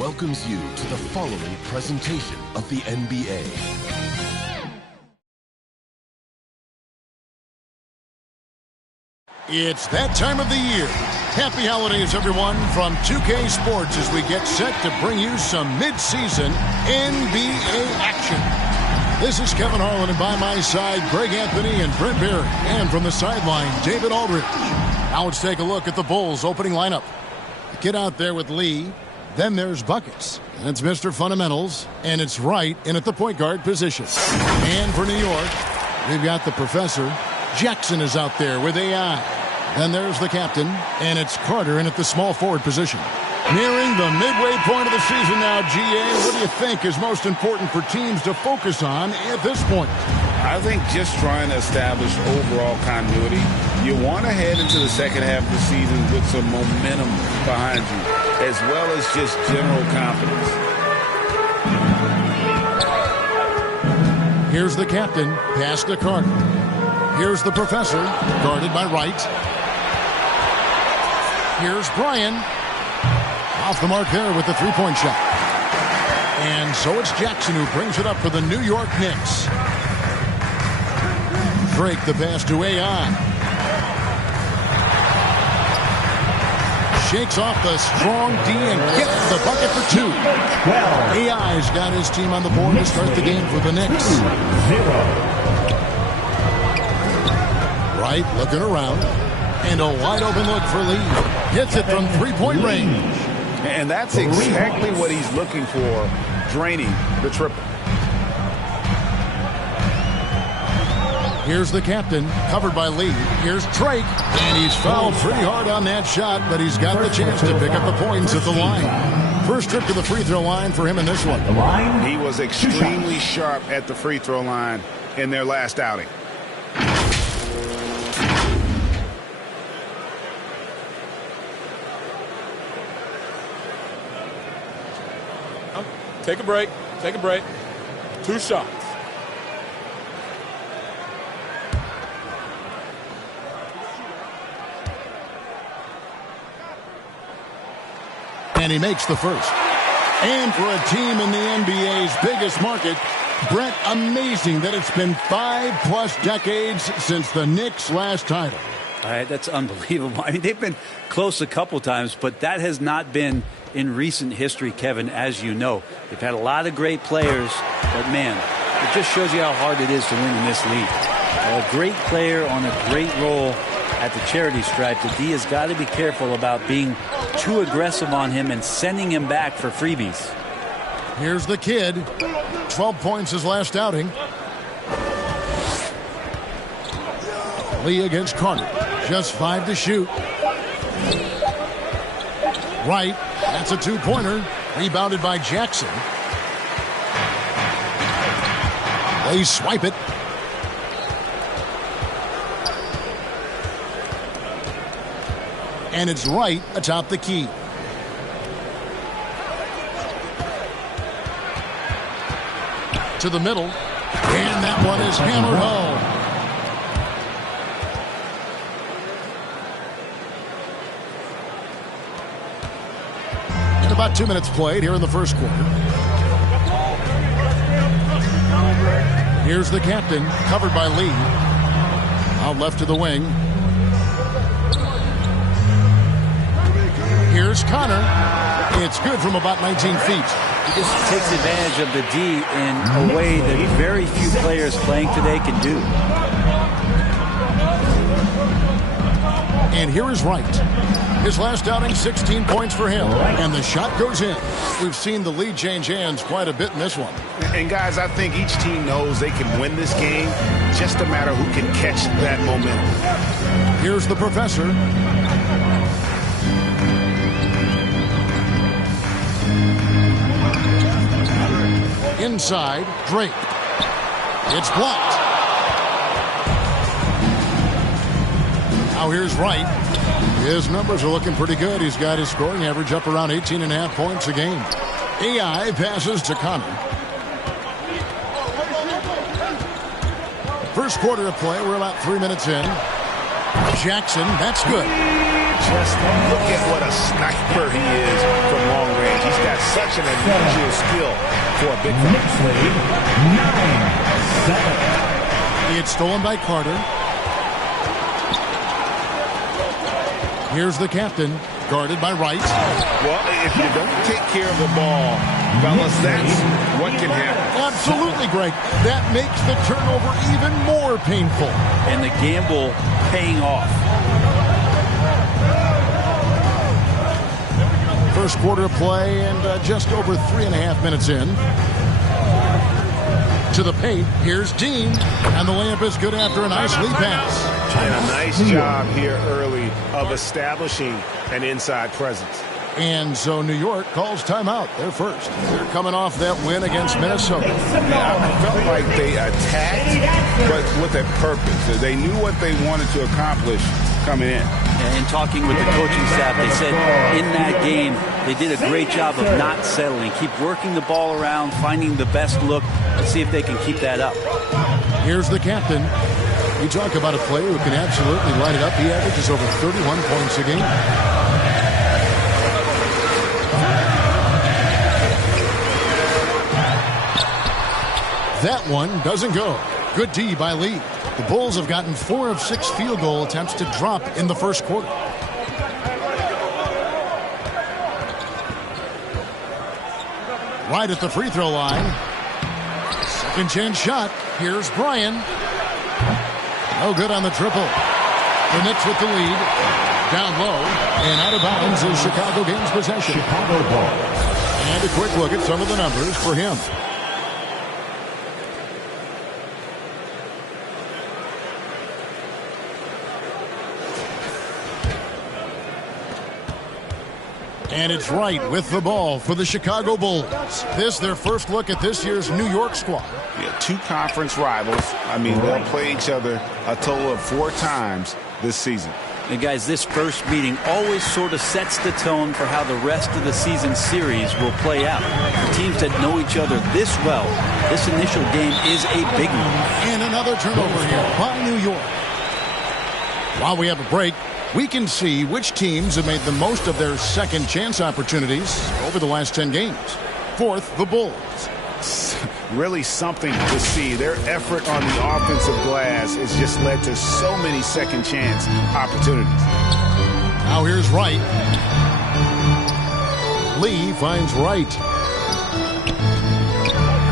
welcomes you to the following presentation of the NBA. It's that time of the year. Happy holidays, everyone, from 2K Sports as we get set to bring you some mid-season NBA action. This is Kevin Harlan, and by my side, Greg Anthony and Brent Barry. And from the sideline, David Aldridge. Now let's take a look at the Bulls' opening lineup. Get out there with Lee. Then there's Buckets. And it's Mr. Fundamentals. And it's Wright in at the point guard position. And for New York, we've got the Professor. Jackson is out there with AI. Then there's the captain. And it's Carter in at the small forward position. Nearing the midway point of the season now, GA. What do you think is most important for teams to focus on at this point? I think just trying to establish overall continuity. You want to head into the second half of the season with some momentum behind you, as well as just general confidence. Here's the captain, pass to Carter. Here's the Professor, guarded by Wright. Here's Brian. Off the mark there with the three-point shot. And so it's Jackson who brings it up for the New York Knicks. Drake the pass to AI. Shakes off the strong D and gets the bucket for two. AI's got his team on the board to start the game for the Knicks. Wright looking around. And a wide open look for Lee. Gets it from three-point range. And that's exactly what he's looking for, draining the triple. Here's the captain, covered by Lee. Here's Drake, and he's fouled pretty hard on that shot, but he's got the chance to pick up the points at the line. First trip to the free throw line for him in this one. He was extremely sharp at the free throw line in their last outing. Take a break. Take a break. 2 shots. And he makes the first. And for a team in the NBA's biggest market, Brett, amazing that it's been 5+ decades since the Knicks' last title. All right, that's unbelievable. I mean, they've been close a couple times, but that has not been in recent history, Kevin, as you know. They've had a lot of great players, but, man, it just shows you how hard it is to win in this league. A great player on a great role at the charity stripe. The D has got to be careful about being too aggressive on him and sending him back for freebies. Here's the kid. 12 points his last outing. Lee against Carter. Just 5 to shoot. Wright. That's a 2-pointer. Rebounded by Jackson. They swipe it. And it's Wright atop the key. To the middle. And that one is hammered home. About 2 minutes played here in the first quarter. Here's the captain, covered by Lee. Out left to the wing. Here's Connor. It's good from about 19 feet. He just takes advantage of the D in a way that very few players playing today can do. And here is Wright. His last outing, 16 points for him. And the shot goes in. We've seen the lead change hands quite a bit in this one. And, guys, I think each team knows they can win this game. Just a matter who can catch that momentum. Here's the Professor. Inside, Drake. It's blocked. Now here's Wright. His numbers are looking pretty good. He's got his scoring average up around 18.5 points a game. AI passes to Connor. First quarter of play. We're about 3 minutes in. Jackson, that's good. Just look at what a sniper he is from long range. He's got such an unusual skill for a big fella. 9-7. It's stolen by Carter. Here's the captain, guarded by Wright. Well, if you don't take care of the ball, fellas, that's what can happen. Absolutely, Greg. That makes the turnover even more painful. And the gamble paying off. First quarter of play and just over 3.5 minutes in. To the paint, here's Dean, and the layup is good after a nice lead pass. And a nice job here early of establishing an inside presence. And so New York calls timeout. They're first. They're coming off that win against Minnesota. I felt like they attacked, but with a purpose. They knew what they wanted to accomplish coming in. And talking with the coaching staff, they said in that game they did a great job of not settling. Keep working the ball around, finding the best look, and see if they can keep that up. Here's the captain. You talk about a player who can absolutely light it up. He averages over 31 points a game. That one doesn't go. Good D by Lee. The Bulls have gotten 4 of 6 field goal attempts to drop in the first quarter. Right at the free throw line. Second chance shot. Here's Bryan. No good on the triple. The Knicks with the lead. Down low. And out of bounds is Chicago gains possession. Chicago ball. And a quick look at some of the numbers for him. And it's Wright with the ball for the Chicago Bulls. This their first look at this year's New York squad. Yeah, 2 conference rivals. I mean, they'll play each other a total of 4 times this season. And guys, this first meeting always sort of sets the tone for how the rest of the season series will play out. For teams that know each other this well, this initial game is a big one. And another turnover here by New York. While we have a break, we can see which teams have made the most of their second chance opportunities over the last 10 games. Fourth, the Bulls. Really something to see. Their effort on the offensive glass has just led to so many second chance opportunities. Now here's Wright. Lee finds Wright.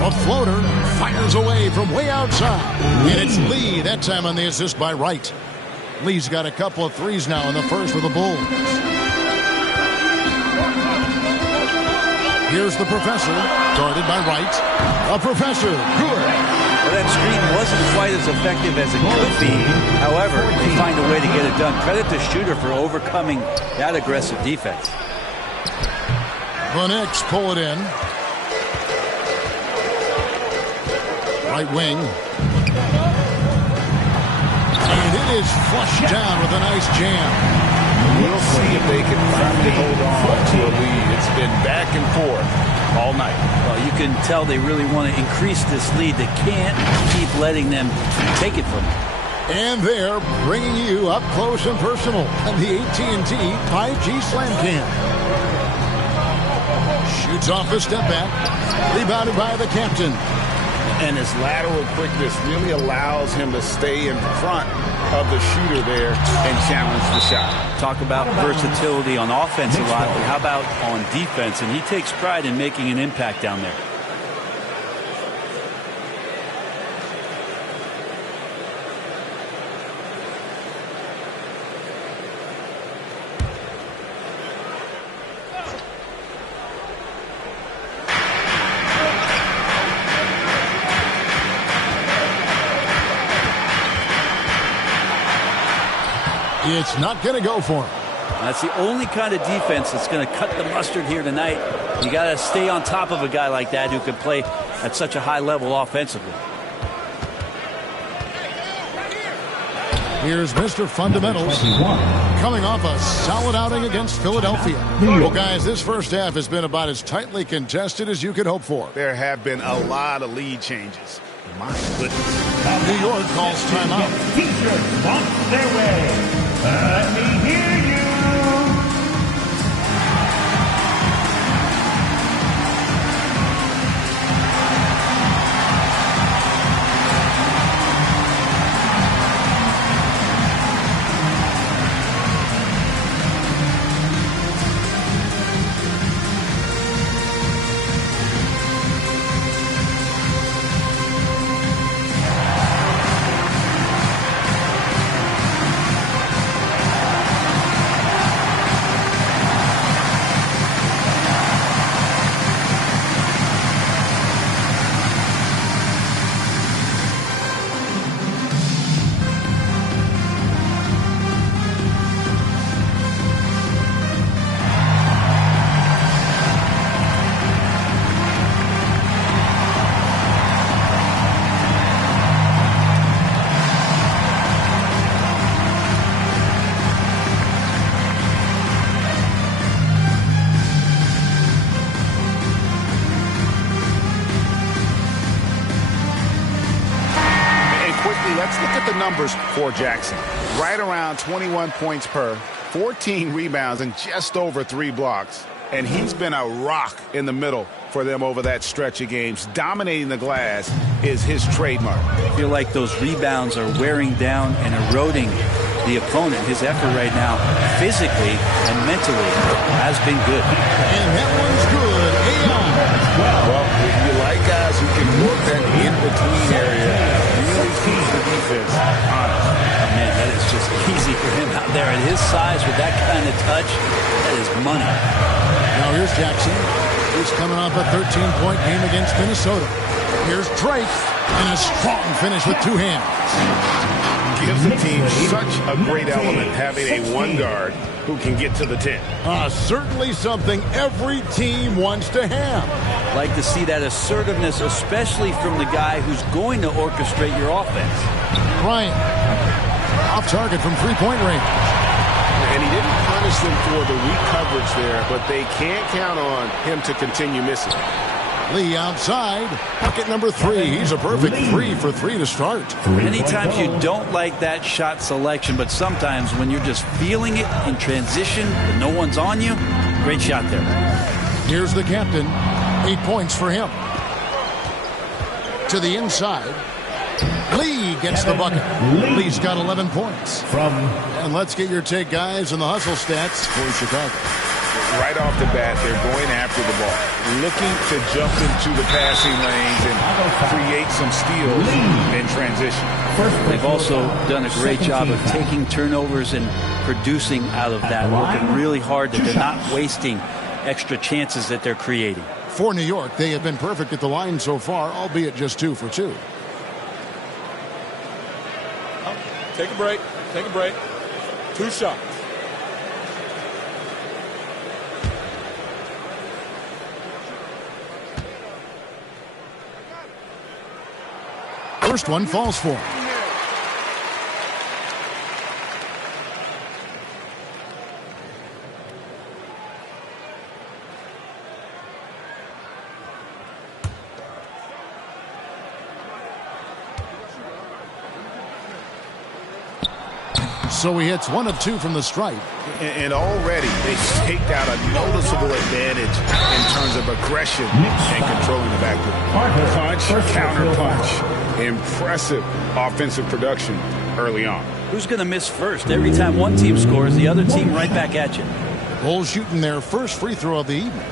A floater fires away from way outside. And it's Lee that time on the assist by Wright. Lee's got a couple of threes now in the first for the Bulls. Here's the Professor, guarded by Wright. A Professor, good. Well, that screen wasn't quite as effective as it could be. However, they find a way to get it done. Credit to Shooter for overcoming that aggressive defense. The Knicks pull it in. Right wing. And it is flushed down with a nice jam. We'll see if they can finally hold on to a lead. It's been back and forth all night. Well, you can tell they really want to increase this lead. They can't keep letting them take it from them. And they're bringing you up close and personal on the AT&T 5G Slam Cam. Shoots off the step back. Rebounded by the captain. And his lateral quickness really allows him to stay in front of the shooter there and challenge the shot. Talk about versatility on offensive line, but how about on defense? And he takes pride in making an impact down there. It's not going to go for him. That's the only kind of defense that's going to cut the mustard here tonight. You got to stay on top of a guy like that who can play at such a high level offensively. Here's Mr. Fundamentals coming off a solid outing against Philadelphia. Well, guys, this first half has been about as tightly contested as you could hope for. There have been a lot of lead changes. My goodness. New York calls timeout. T-shirts want their way. Let me hear you. let's look at the numbers for Jackson. Right around 21 points per, 14 rebounds, and just over 3 blocks. And he's been a rock in the middle for them over that stretch of games. Dominating the glass is his trademark. I feel like those rebounds are wearing down and eroding the opponent. His effort right now, physically and mentally, has been good. And that one's good. Well, if you like guys who can work that in-between area, really keeps the defense honest. Man, that is just easy for him out there at his size with that kind of touch. That is money. Now here's Jackson. He's coming off a 13-point game against Minnesota. Here's Drake, and a strong finish with 2 hands. Gives the team such a great element having a one guard who can get to the 10. Certainly something every team wants to have. Like to see that assertiveness, especially from the guy who's going to orchestrate your offense. Bryant, off target from 3-point range. And he didn't punish them for the weak coverage there, but they can't count on him to continue missing. Lee outside. Bucket number 3. He's a perfect 3 for 3 to start. Many times you don't like that shot selection, but sometimes when you're just feeling it in transition and no one's on you, great shot there. Here's the captain. 8 points for him. To the inside. Lee gets the bucket. Lee's got 11 points. And let's get your take, guys, on the hustle stats for Chicago. Right off the bat, they're going after the ball, looking to jump into the passing lanes and create some steals in transition. They've also done a great job of taking turnovers and producing out of that, working really hard that they're not wasting extra chances that they're creating. For New York, they have been perfect at the line so far, albeit just 2 for 2. Take a break. Take a break. 2 shots. First one falls for him. So he hits 1 of 2 from the stripe. And already they staked out a noticeable advantage in terms of aggression and controlling the backcourt. Punch, counter punch. Impressive offensive production early on. Who's going to miss first? Every time one team scores, the other team right back at you. Bulls shooting their first free throw of the evening.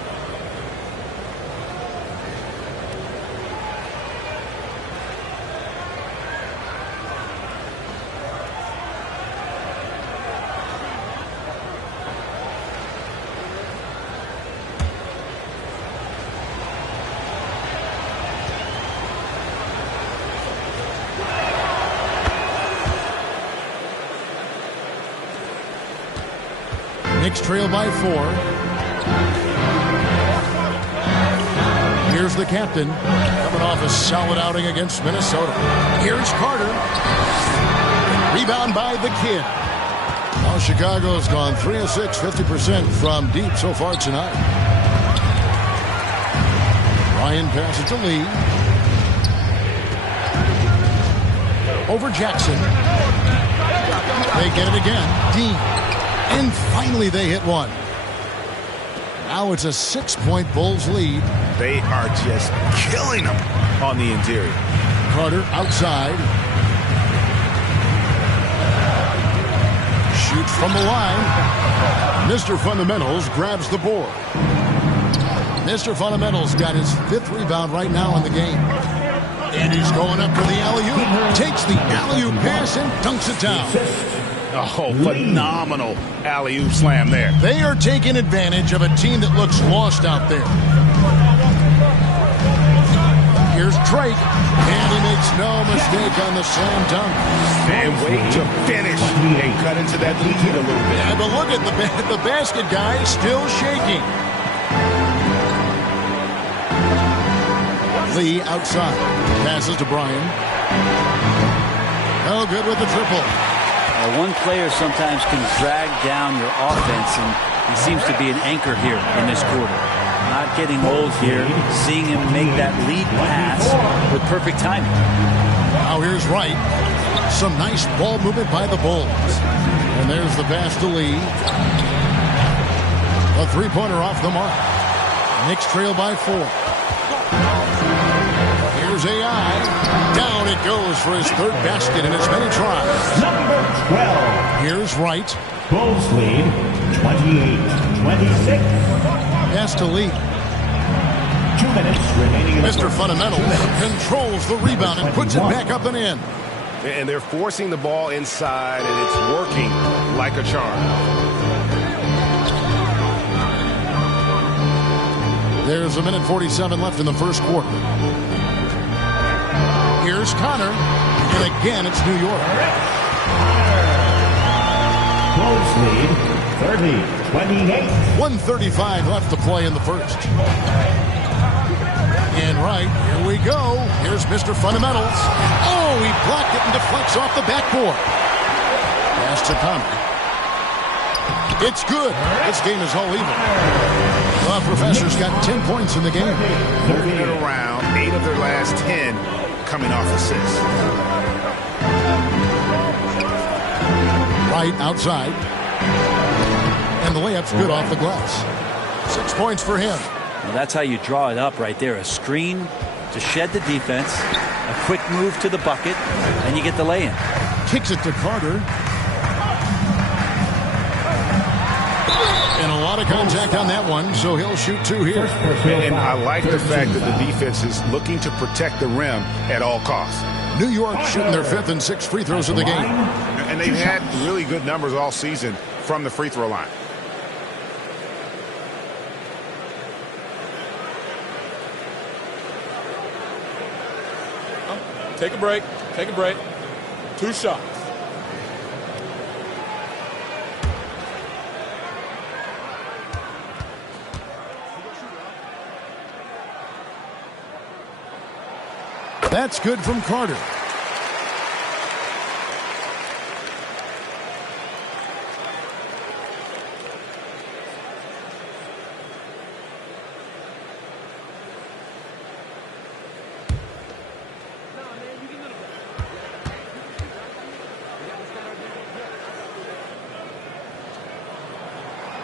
Knicks trail by 4. Here's the captain, coming off a solid outing against Minnesota. Here's Carter. Rebound by the kid. Now Chicago's gone 3 of 6, 50% from deep so far tonight. Ryan passes to Lee. Over Jackson. They get it again. Dean. And finally they hit 1. Now it's a 6-point Bulls lead. They are just killing them on the interior. Carter outside. Shoots from the line. Mr. Fundamentals grabs the board. Mr. Fundamentals got his 5th rebound right now in the game. And he's going up for the alley-oop. Takes the alley-oop pass and dunks it down. Oh, phenomenal alley-oop slam there. They are taking advantage of a team that looks lost out there. Here's Drake, and he makes no mistake on the slam dunk. And wait to finish and cut into that lead a little bit. Yeah, but look at the basket guy still shaking. Lee outside. Passes to Bryan. Oh, good with the triple. One player sometimes can drag down your offense, and he seems to be an anchor here in this quarter. Not getting old here, seeing him make that lead pass with perfect timing. Now here's Wright. Some nice ball movement by the Bulls. And there's the pass to Lee. A three-pointer off the mark. Knicks trail by 4. Here's AI. Down it goes for his third basket in as many tries. Number 12. Here's Wright. Bulls lead 28-26. Pass to Lee. 2 minutes remaining in the Mr. first. Fundamentals controls the rebound and puts it back up and in. And they're forcing the ball inside, and it's working like a charm. There's 1:47 left in the first quarter. Here's Connor. And again, it's New York. Bulls lead 30-28. 1:35 left to play in the first. And right, here we go. Here's Mr. Fundamentals. Oh, he blocked it and deflects off the backboard. Pass to Connor. It's good. This game is all even. The Professor's got 10 points in the game. Moving it around, 8 of their last 10 coming off assists. Right outside. And the layup's good off the glass. 6 points for him. Well, that's how you draw it up right there. A screen to shed the defense, a quick move to the bucket, and you get the lay-in. Kicks it to Carter. And a lot of contact on that one, so he'll shoot 2 here. And I like the fact that the defense is looking to protect the rim at all costs. New York shooting their 5th and 6th free throws of the game. And they've had really good numbers all season from the free throw line. Take a break. Take a break. 2 shots. That's good from Carter.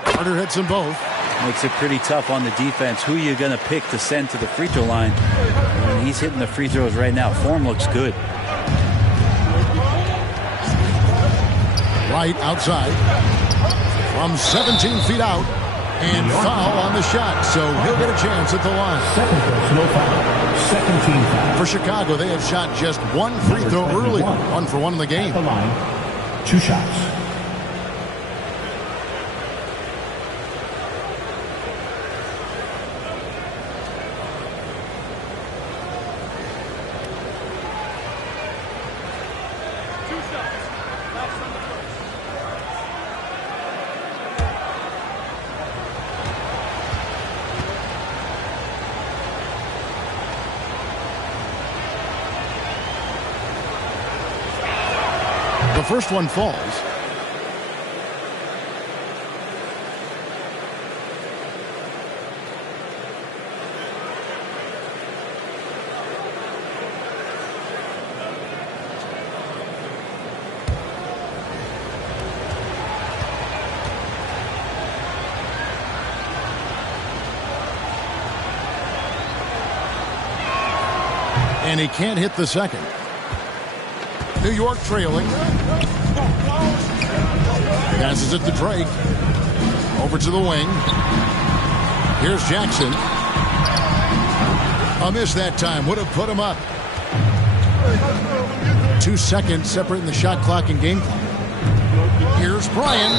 Carter hits them both. Makes it pretty tough on the defense. Who you're going to pick to send to the free throw line. And he's hitting the free throws right now. Form looks good. Right outside. From 17 feet out. And foul on the shot. So he'll get a chance at the line. Second personal foul. Second team foul. For Chicago, they have shot just 1 free throw early. 1 for 1 in the game. The line. 2 shots. The first one falls. And he can't hit the second. New York trailing. Passes it to Drake. Over to the wing. Here's Jackson. A miss that time. Would have put him up. 2 seconds separating the shot clock and game clock. Here's Bryan.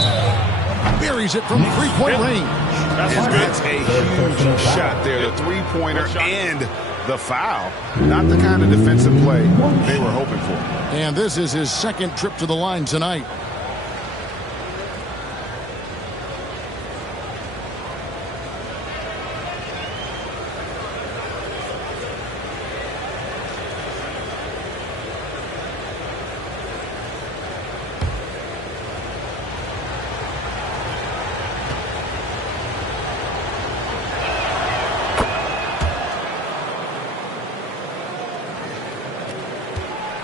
Buries it from 3-point range. That's a huge shot there. The 3-pointer and the foul. Not the kind of defensive play they were hoping for. And this is his second trip to the line tonight.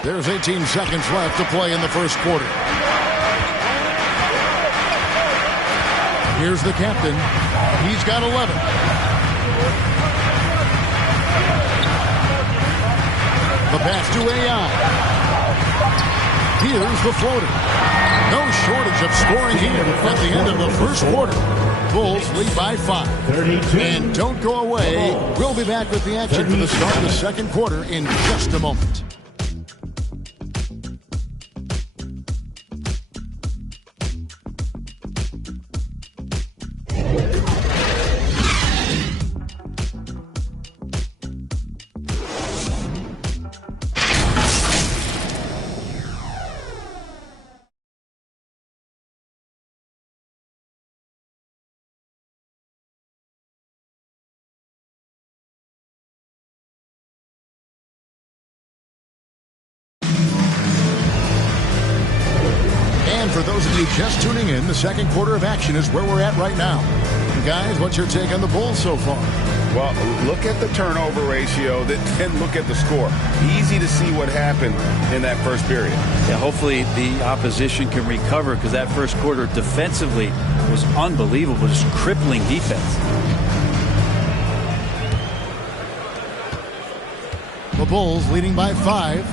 There's 18 seconds left to play in the first quarter. Here's the captain. He's got 11. The pass to AI. Here's the floater. No shortage of scoring here at the end of the first quarter. Bulls lead by 5. 32. And don't go away. We'll be back with the action for the start of the second quarter in just a moment. For those of you just tuning in, the second quarter of action is where we're at right now. Guys, what's your take on the Bulls so far? Well, look at the turnover ratio, then look at the score. Easy to see what happened in that first period. Yeah, hopefully the opposition can recover, because that first quarter defensively was unbelievable, just crippling defense. The Bulls leading by 5.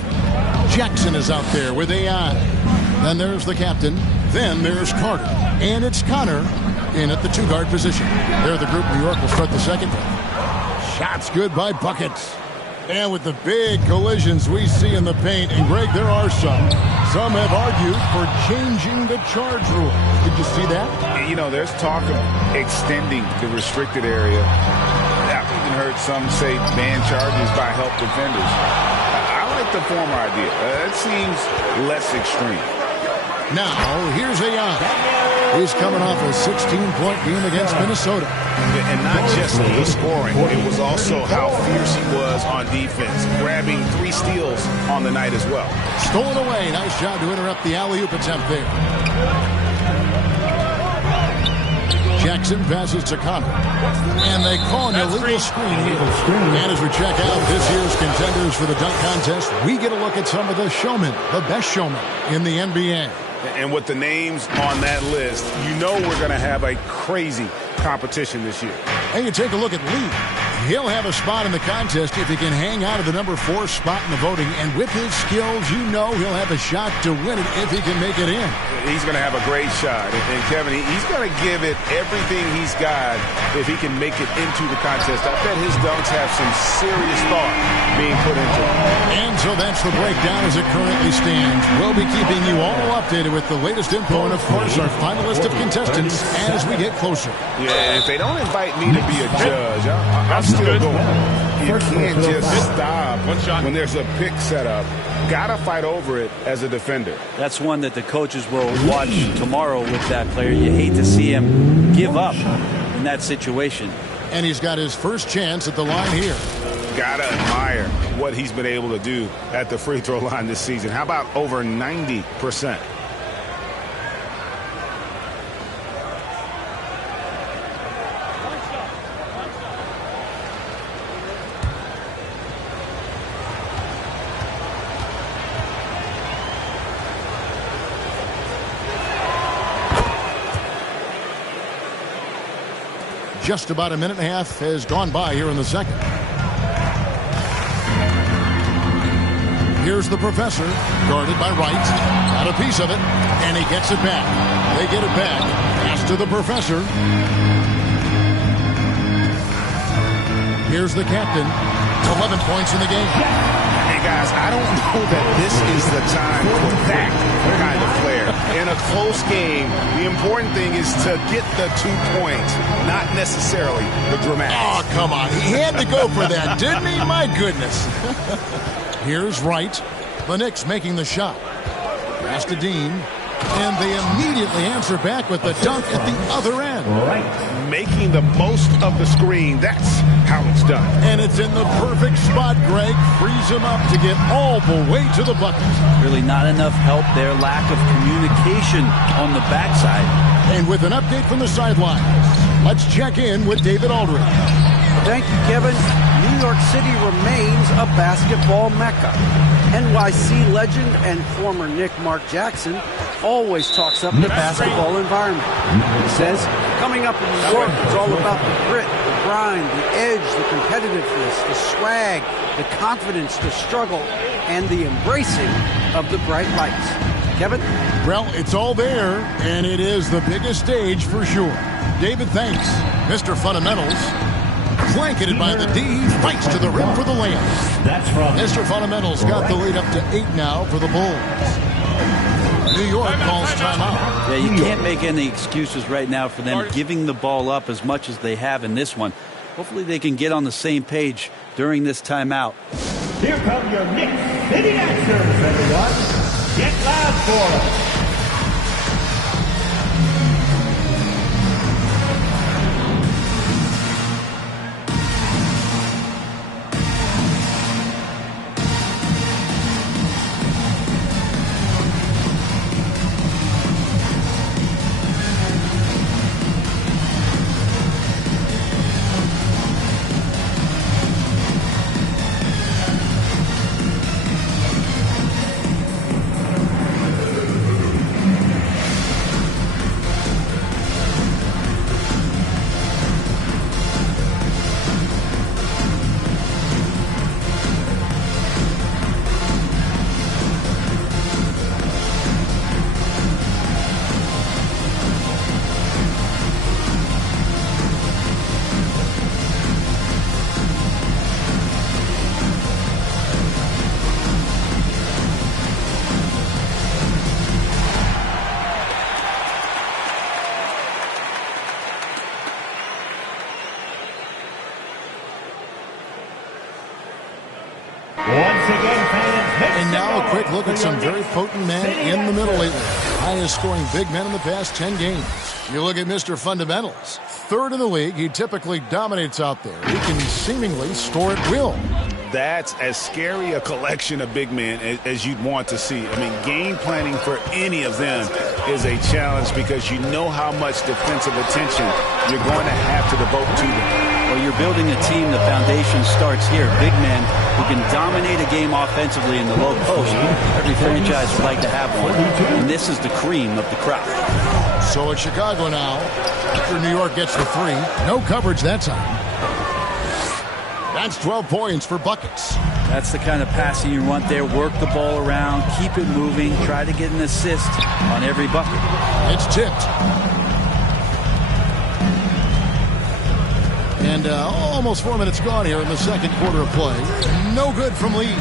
Jackson is out there with AI. Then there's the captain. Then there's Carter. And it's Connor in at the 2-guard position. They're the group. New York will start the second. Shots good by Buckets. And with the big collisions we see in the paint, and Greg, there are some. Some have argued for changing the charge rule. Did you see that? You know, there's talk of extending the restricted area. I've even heard some say ban charges by help defenders. I like the former idea. It seems less extreme. Now, here's Ayan. He's coming off a 16-point game against Minnesota. And not just the scoring. It was also how fierce he was on defense, grabbing 3 steals on the night as well. Stolen away. Nice job to interrupt the alley-oop attempt there. Jackson passes to Connor. And they call an illegal screen here. And as we check out this year's contenders for the dunk contest, we get a look at some of the showmen, the best showmen in the NBA. And with the names on that list, you know we're going to have a crazy competition this year. And you take a look at Lee. He'll have a spot in the contest if he can hang out of the number 4 spot in the voting. And with his skills, you know he'll have a shot to win it if he can make it in. He's going to have a great shot. And Kevin, he's going to give it everything he's got if he can make it into the contest. I bet his dunks have some serious thought being put into it. And so that's the breakdown as it currently stands. We'll be keeping you all updated with the latest info and, of course, our final list of contestants as we get closer. Yeah, if they don't invite me to be a judge, I'm still going. You can't just stop when there's a pick set up. Got to fight over it as a defender. That's one that the coaches will watch tomorrow with that player. You hate to see him give up in that situation. And he's got his first chance at the line here. Got to admire what he's been able to do at the free throw line this season. How about over 90%? Just about a minute and a half has gone by here in the second. Here's the professor, guarded by Wright. Got a piece of it, and he gets it back. They get it back. Pass to the professor. Here's the captain. 11 points in the game. Hey, guys, I don't know that this is the time for that kind of flair. In a close game, the important thing is to get the 2 points, not necessarily the dramatic. Oh, come on. He had to go for that, didn't he? My goodness. Here's Wright. The Knicks making the shot. Pass to Dean. And they immediately answer back with the dunk at the other end. Right. Making the most of the screen. That's how it's done. And it's in the perfect spot, Greg. Frees him up to get all the way to the bucket. Really not enough help there. Lack of communication on the backside. And with an update from the sidelines, let's check in with David Aldridge. Thank you, Kevin. New New York City remains a basketball mecca. NYC legend and former Knick Mark Jackson always talks up the basketball environment. He says, coming up in New York is all about the grit, the grind, the edge, the competitiveness, the swag, the confidence, the struggle, and the embracing of the bright lights. Kevin? Well, it's all there, and it is the biggest stage for sure. David, thanks. Mr. Fundamentals, blanketed by the D, fights to the rim for the layup. That's from Mr. Fundamentals got the lead up to 8 now for the Bulls. New York calls timeout. Yeah, you can't make any excuses right now for them giving the ball up as much as they have in this one. Hopefully they can get on the same page during this timeout. Here come your Knicks City answers, everyone. Get loud for them. And now a quick look at some very potent men in the middle lately. Highest scoring big men in the past 10 games. You look at Mr. Fundamentals. Third in the league. He typically dominates out there. He can seemingly score at will. That's as scary a collection of big men as you'd want to see. I mean, game planning for any of them is a challenge because you know how much defensive attention you're going to have to devote to them. Well, you're building a team. The foundation starts here. Big men who can dominate a game offensively in the low post. Every franchise would like to have one. And this is the cream of the crop. So it's Chicago now. After New York gets the three. No coverage that time. That's 12 points for buckets. That's the kind of passing you want there. Work the ball around. Keep it moving. Try to get an assist on every bucket. It's tipped. And almost 4 minutes gone here in the second quarter of play. No good from Lee.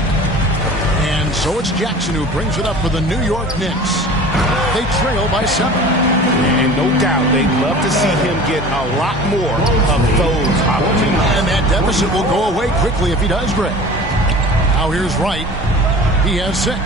And so it's Jackson who brings it up for the New York Knicks. They trail by 7. And no doubt they'd love to see him get a lot more of those opportunities. And that deficit will go away quickly if he does, Greg. Now here's Wright. He has 6.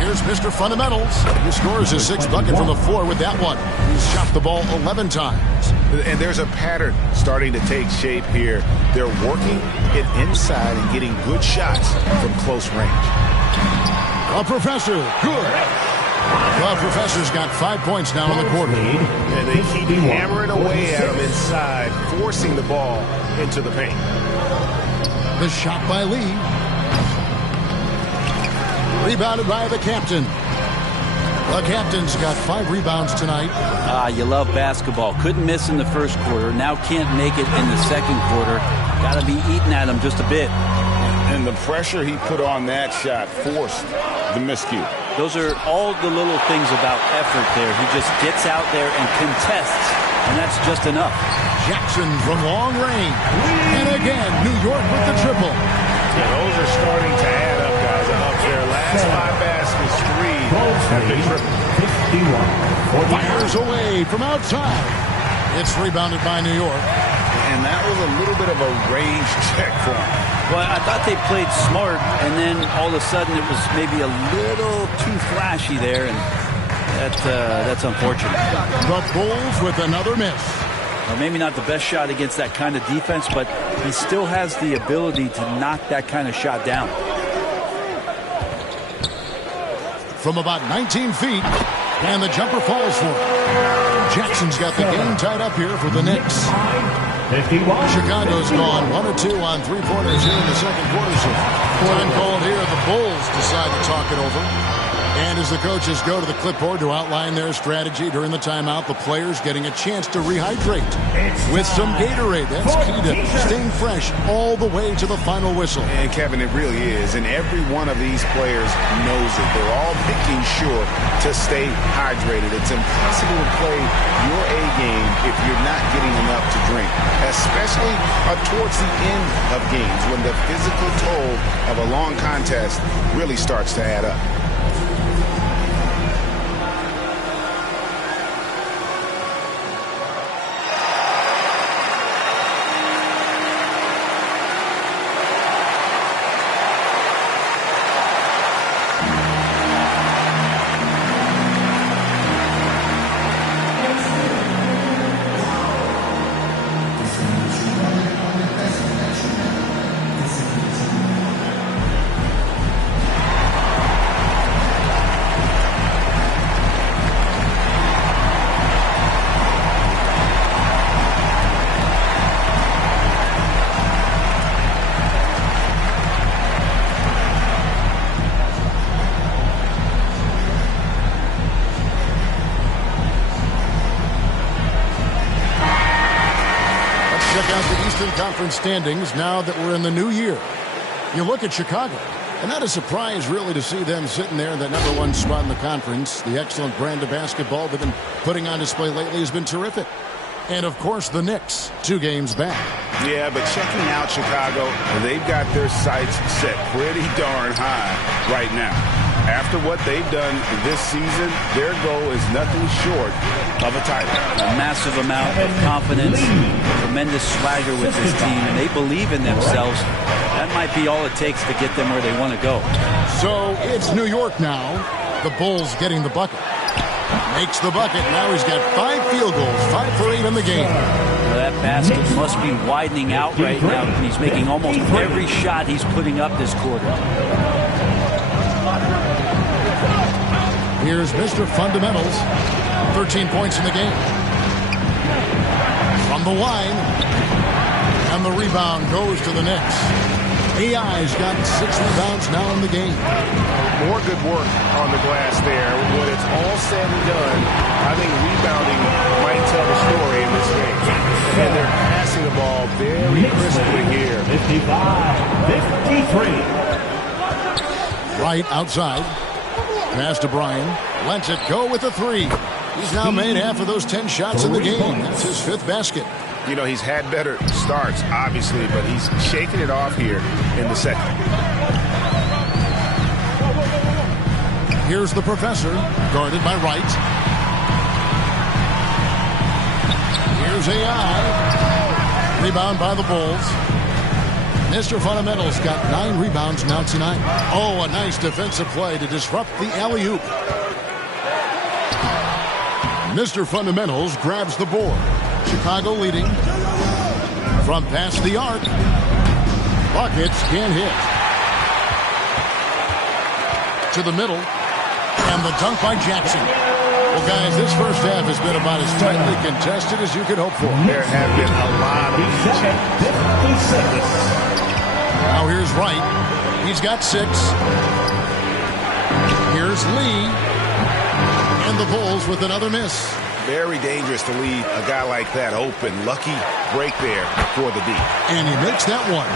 Here's Mr. Fundamentals. He scores his 6th bucket from the floor with that one. He's shot the ball 11 times. And there's a pattern starting to take shape here. They're working it inside and getting good shots from close range. A Professor, good. Well, Professor's got 5 points now in the quarter. And they keep hammering away at him inside, forcing the ball into the paint. The shot by Lee. Rebounded by the captain. The captain's got 5 rebounds tonight. You love basketball. Couldn't miss in the first quarter. Now can't make it in the second quarter. Got to be eating at him just a bit. And the pressure he put on that shot forced the miscue. Those are all the little things about effort there. He just gets out there and contests, and that's just enough. Jackson from long range. And again, New York with the triple. Yeah, those are starting to add up, guys. Up their last 5 baskets, 3 have been triple. 51. Fires away from outside. It's rebounded by New York. And that was a little bit of a range check for him. Well, I thought they played smart, and then all of a sudden it was maybe a little too flashy there, and that's unfortunate. The Bulls with another miss. Well, maybe not the best shot against that kind of defense, but he still has the ability to knock that kind of shot down. From about 19 feet, and the jumper falls for him. Jackson's got the game tied up here for the Knicks. 51. Chicago's gone 1 of 2 on three-pointers here in the second quarter. So time called here. The Bulls decide to talk it over. And as the coaches go to the clipboard to outline their strategy during the timeout, the players getting a chance to rehydrate with some Gatorade. That's key to staying fresh all the way to the final whistle. And Kevin, it really is. And every one of these players knows it. They're all making sure to stay hydrated. It's impossible to play your A game if you're not getting enough to drink, especially towards the end of games when the physical toll of a long contest really starts to add up. Conference standings now that we're in the new year. You look at Chicago, and not a surprise really to see them sitting there in that #1 spot in the conference. The excellent brand of basketball they've been putting on display lately has been terrific. And of course the Knicks, 2 games back. Yeah, but checking out Chicago, they've got their sights set pretty darn high right now. After what they've done this season, their goal is nothing short of a title. A massive amount of confidence, tremendous swagger with this team, and they believe in themselves. That might be all it takes to get them where they want to go. So it's New York now. The Bulls getting the bucket. Makes the bucket. Now he's got 5 field goals, 5 for 8 in the game. Well, that basket must be widening out right now. He's making almost every shot he's putting up this quarter. Here's Mr. Fundamentals. 13 points in the game. From the line. And the rebound goes to the Knicks. AI's got 6 rebounds now in the game. More good work on the glass there. When it's all said and done, I think rebounding might tell the story in this game. And they're passing the ball very crisply here. 55-53. Right outside. Pass to Bryan. Lets it go with a 3. He's now made half of those 10 shots in the game. That's his 5th basket. You know, he's had better starts, obviously, but he's shaking it off here in the second. Here's the professor, guarded by Wright. Here's AI. Rebound by the Bulls. Mr. Fundamentals got 9 rebounds now tonight. Oh, a nice defensive play to disrupt the alley-oop. Mr. Fundamentals grabs the board. Chicago leading. From past the arc. Buckets can't hit. To the middle. And the dunk by Jackson. Well, guys, this first half has been about as tightly contested as you could hope for. There have been a lot of changes. Now here's Wright. He's got 6. Here's Lee. And the Bulls with another miss. Very dangerous to leave a guy like that open. Lucky break there for the D. And he makes that one.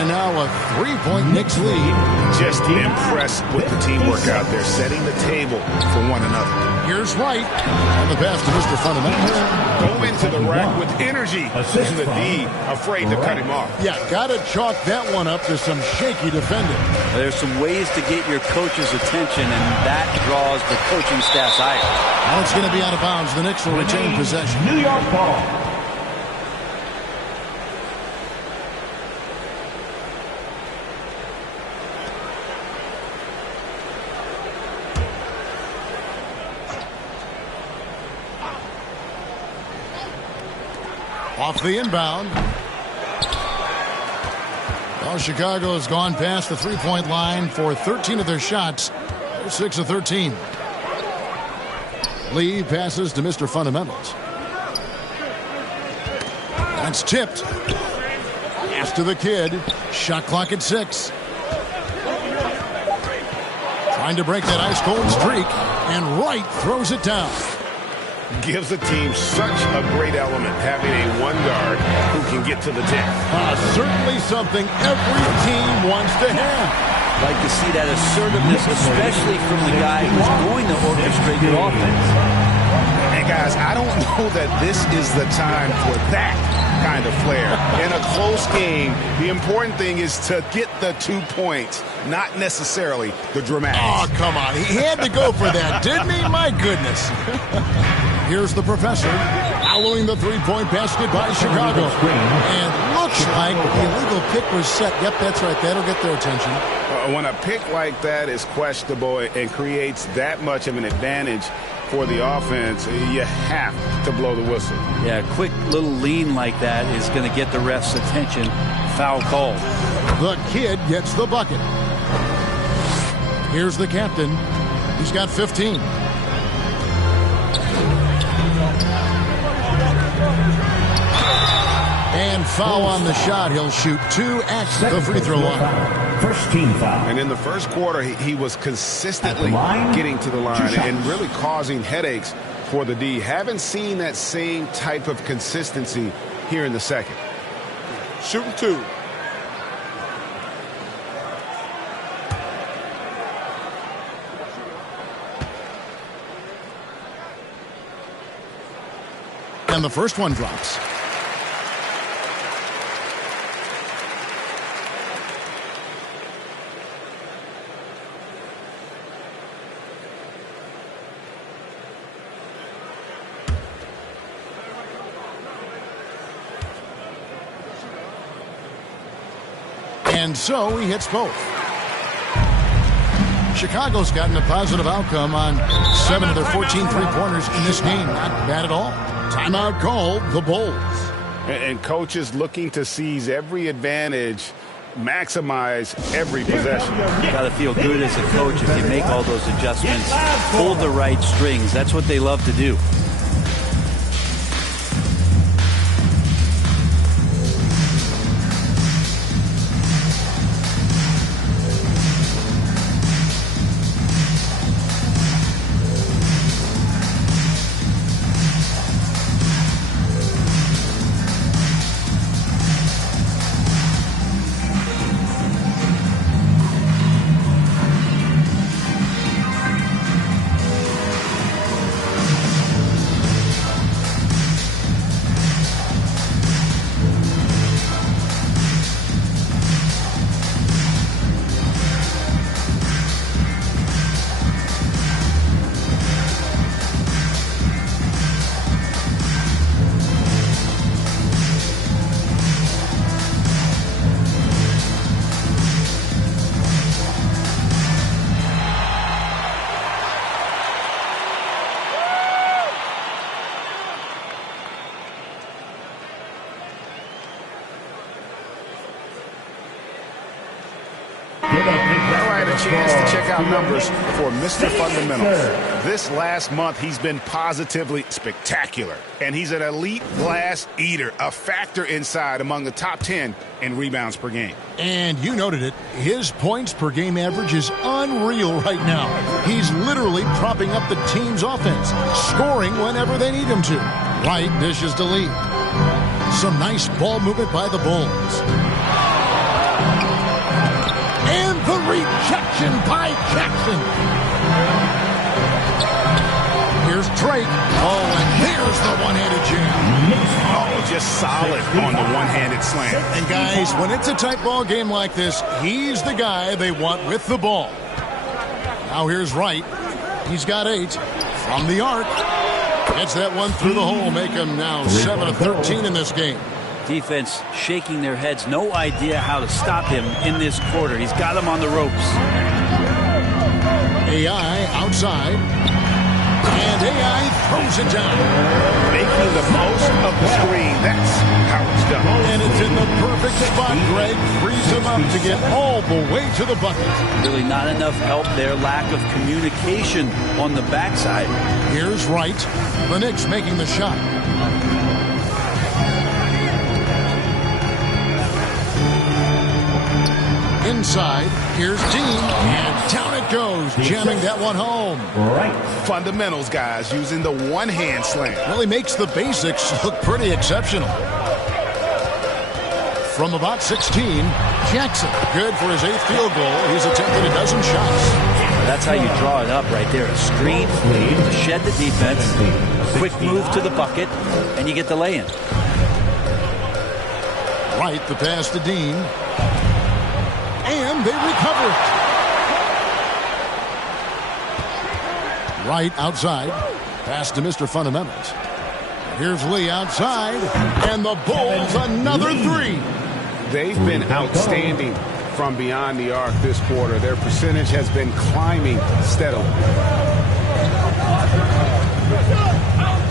And now a 3-point Knicks lead. Just impressed with the teamwork out there, setting the table for one another. Here's Wright. And the pass to Mr. Fundamentals. Go into the rack with energy. And the D afraid to cut him off. Yeah, got to chalk that one up to some shaky defending. There's some ways to get your coach's attention, and that draws the coaching staff's eye. Now it's going to be out of bounds. The Knicks will retain possession. New York ball. Off the inbound. Well, Chicago has gone past the 3-point line for 13 of their shots. They're 6 of 13. Lee passes to Mr. Fundamentals. It's tipped. Pass to the kid. Shot clock at 6. Trying to break that ice-cold streak, and Wright throws it down. Gives the team such a great element, having a one guard who can get to the 10. Certainly something every team wants to have. Like to see that assertiveness, especially from the guy who's going to orchestrate the offense. And guys, I don't know that this is the time for that kind of flair. In a close game, the important thing is to get the 2 points, not necessarily the dramatics. Oh, come on. He had to go for that, didn't he? My goodness. Here's the professor following the three-point basket by Chicago. And looks like the illegal pick was set. Yep, that's right. That'll get their attention. When a pick like that is questionable and creates that much of an advantage for the offense, you have to blow the whistle. Yeah, a quick little lean like that is going to get the ref's attention. Foul call. The kid gets the bucket. Here's the captain. He's got 15. And foul on the shot. He'll shoot 2 at the free throw line. First team foul. And in the first quarter, he was consistently getting to the line and really causing headaches for the D. Haven't seen that same type of consistency here in the second. Shooting 2. And the first one drops. And so he hits both. Chicago's gotten a positive outcome on 7 of their 14 three-pointers in this game. Not bad at all. Timeout called the Bulls. And coaches looking to seize every advantage, maximize every possession. You got to feel good as a coach if you make all those adjustments, pull the right strings. That's what they love to do. Chance to check out numbers for Mr. Fundamentals. This last month, he's been positively spectacular. And he's an elite glass eater, a factor inside among the top 10 in rebounds per game. And you noted it. His points per game average is unreal right now. He's literally propping up the team's offense, scoring whenever they need him to. Wright dishes to Lee. Some nice ball movement by the Bulls. And the rejection by Jackson. Here's Drake. Oh, and here's the one-handed jam. Oh, just solid on the one-handed slam. And guys, when it's a tight ball game like this, he's the guy they want with the ball. Now here's Wright. He's got 8 from the arc. Gets that one through the hole, make him now 7 of 13 in this game. Defense shaking their heads. No idea how to stop him in this quarter. He's got him on the ropes. AI outside. And AI throws it down. Making the most of the screen. That's how it's done. And it's in the perfect spot. Greg frees him up to get all the way to the bucket. Really not enough help there. Lack of communication on the backside. Here's Wright. The Knicks making the shot. inside. Here's Dean, and down it goes, jamming that one home. Right. Fundamentals, guys, using the one-hand slam. Really makes the basics look pretty exceptional. From about 16, Jackson, good for his 8th field goal. He's attempted a dozen shots. That's how you draw it up right there. A screen to shed the defense, quick move to the bucket, and you get the lay-in. Right, the pass to Dean. And they recover it. Right outside. Pass to Mr. Fundamentals. Here's Lee outside. And the Bulls another 3. They've been outstanding from beyond the arc this quarter. Their percentage has been climbing steadily.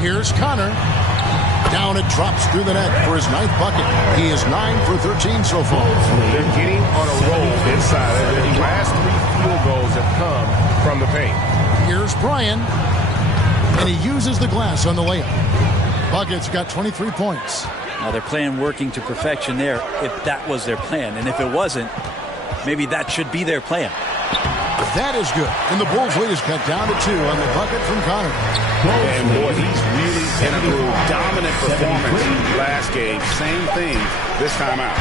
Here's Connor. Down it drops through the net for his 9th bucket. He is 9 for 13 so far. They're getting on a roll inside. Their last 3 field goals have come from the paint. Here's Brian. And he uses the glass on the layup. Bucket's got 23 points. Now they're playing working to perfection there if that was their plan. And if it wasn't, maybe that should be their plan. That is good. And the Bulls lead is cut down to 2 on the bucket from Connor. And boy, he's really in a groove. Dominant performance last game. Same thing this time out.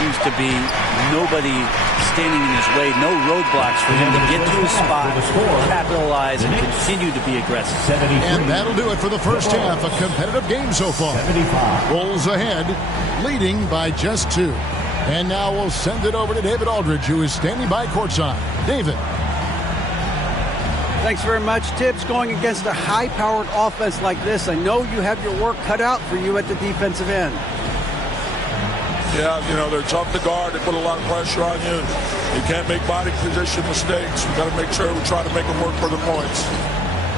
Seems to be nobody standing in his way. No roadblocks for him to get to his spot, capitalize, and continue to be aggressive. And that'll do it for the first half. A competitive game so far. Bulls ahead, leading by just 2. And now we'll send it over to David Aldridge, who is standing by courtside. David. Thanks very much, Tibbs. Going against a high-powered offense like this, I know you have your work cut out for you at the defensive end. Yeah, they're tough to guard. They put a lot of pressure on you. You can't make body position mistakes. We've got to make sure we try to make them work for the points.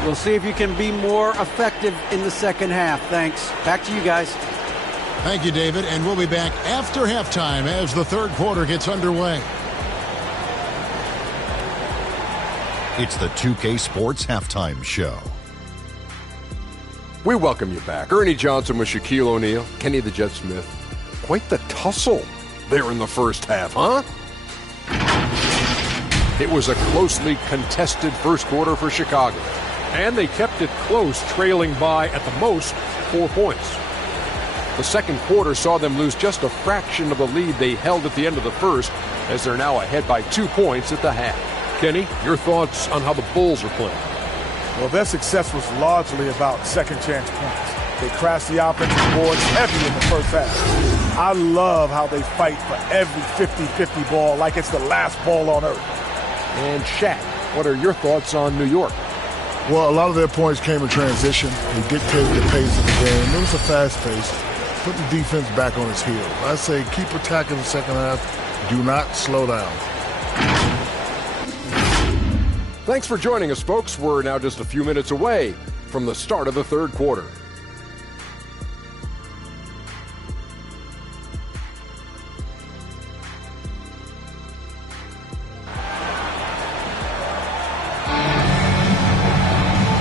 We'll see if you can be more effective in the second half. Thanks. Back to you guys. Thank you, David. And we'll be back after halftime as the third quarter gets underway. It's the 2K Sports Halftime Show. We welcome you back. Ernie Johnson with Shaquille O'Neal, Kenny the Jet Smith. Quite the tussle there in the first half, huh? It was a closely contested first quarter for Chicago. And they kept it close, trailing by, at the most, 4 points. The second quarter saw them lose just a fraction of the lead they held at the end of the first, as they're now ahead by 2 points at the half. Kenny, your thoughts on how the Bulls are playing? Well, their success was largely about second chance points. They crashed the offensive boards heavy in the first half. I love how they fight for every 50-50 ball like it's the last ball on earth. And Shaq, what are your thoughts on New York? Well, a lot of their points came in transition. They dictated the pace of the game. It was a fast pace. Put the defense back on its heels. I say keep attacking the second half. Do not slow down. Thanks for joining us, folks. We're now just a few minutes away from the start of the third quarter.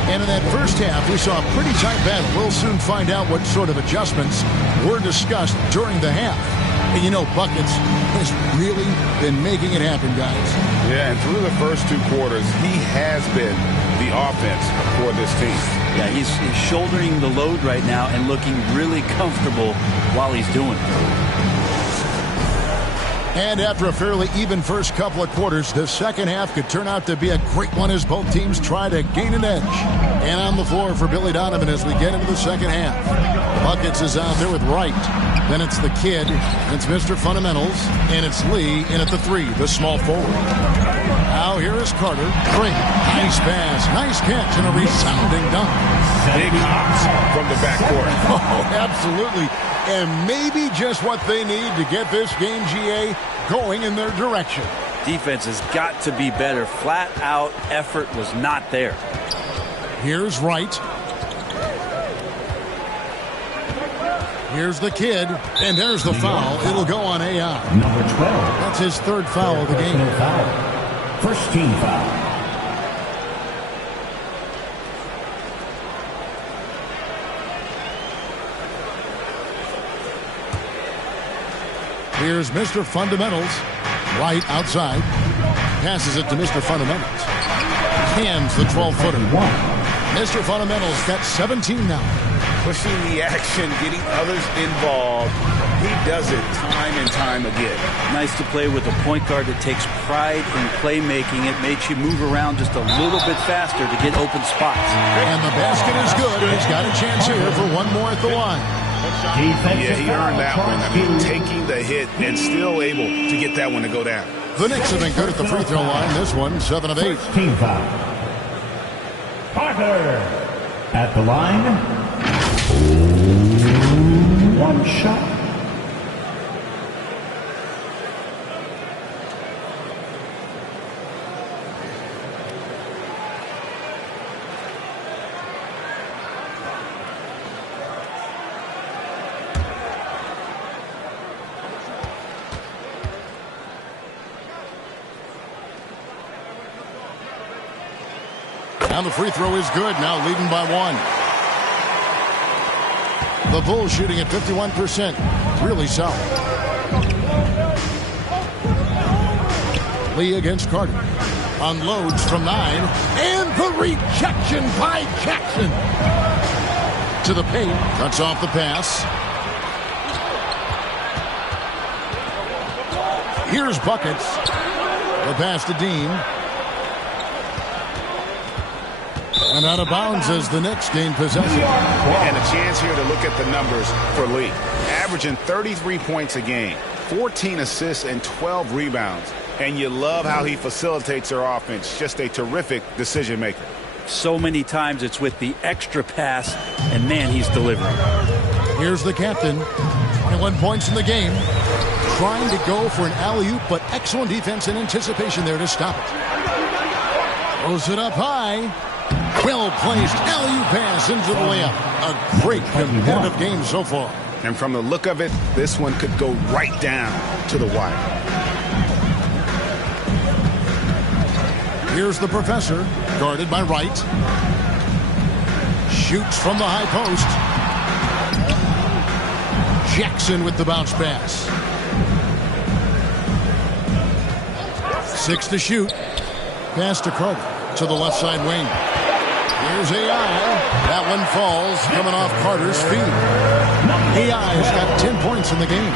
And in that first half, we saw a pretty tight battle. We'll soon find out what sort of adjustments were discussed during the half. And Buckets has really been making it happen, guys. Yeah, and through the first 2 quarters, he has been the offense for this team. Yeah, he's shouldering the load right now and looking really comfortable while he's doing it. And after a fairly even first couple of quarters, the second half could turn out to be a great one as both teams try to gain an edge. And on the floor for Billy Donovan as we get into the second half. Buckets is out there with Wright. Then it's the kid, and it's Mr. Fundamentals, and it's Lee in at the 3, the small forward. Now here is Carter. Great. Nice pass. Nice catch and a resounding dunk. Big hops from the backcourt. Oh, absolutely. And maybe just what they need to get this game, GA, going in their direction. Defense has got to be better. Flat out effort was not there. Here's Wright. Here's the kid, and there's the foul. It'll go on AI. Number 12. That's his third foul of the game. First team foul. Here's Mr. Fundamentals. Right outside. Passes it to Mr. Fundamentals. Hands the 12-footer. Mr. Fundamentals got 17 now. Pushing the action, getting others involved. He does it time and time again. Nice to play with a point guard that takes pride in playmaking. It makes you move around just a little bit faster to get open spots. And the basket is good. He's got a chance here for one more at the line. Yeah, he earned that one. I mean, taking the hit and still able to get that one to go down. The Knicks have been good at the free throw line. This one, 7 of 8. Team foul. Parker at the line. One shot. And the free throw is good, now leading by 1. The Bulls shooting at 51%. Really solid. Lee against Carter. Unloads from 9. And the rejection by Jackson. To the paint. Cuts off the pass. Here's buckets. The pass to Dean. And out of bounds as the Knicks gain possession. And a chance here to look at the numbers for Lee. Averaging 33 points a game, 14 assists, and 12 rebounds. And you love how he facilitates their offense. Just a terrific decision maker. So many times it's with the extra pass, and man, he's delivering. Here's the captain. 21 points in the game. Trying to go for an alley-oop, but excellent defense and anticipation there to stop it. Throws it up high. Well-placed alley-oop pass into the layup. A great competitive game so far. And from the look of it, this one could go right down to the wire. Here's the professor, guarded by Wright. Shoots from the high post. Jackson with the bounce pass. 6 to shoot. Pass to Carter to the left side wing. Here's AI. That one falls, coming off Carter's feet. AI's got 10 points in the game.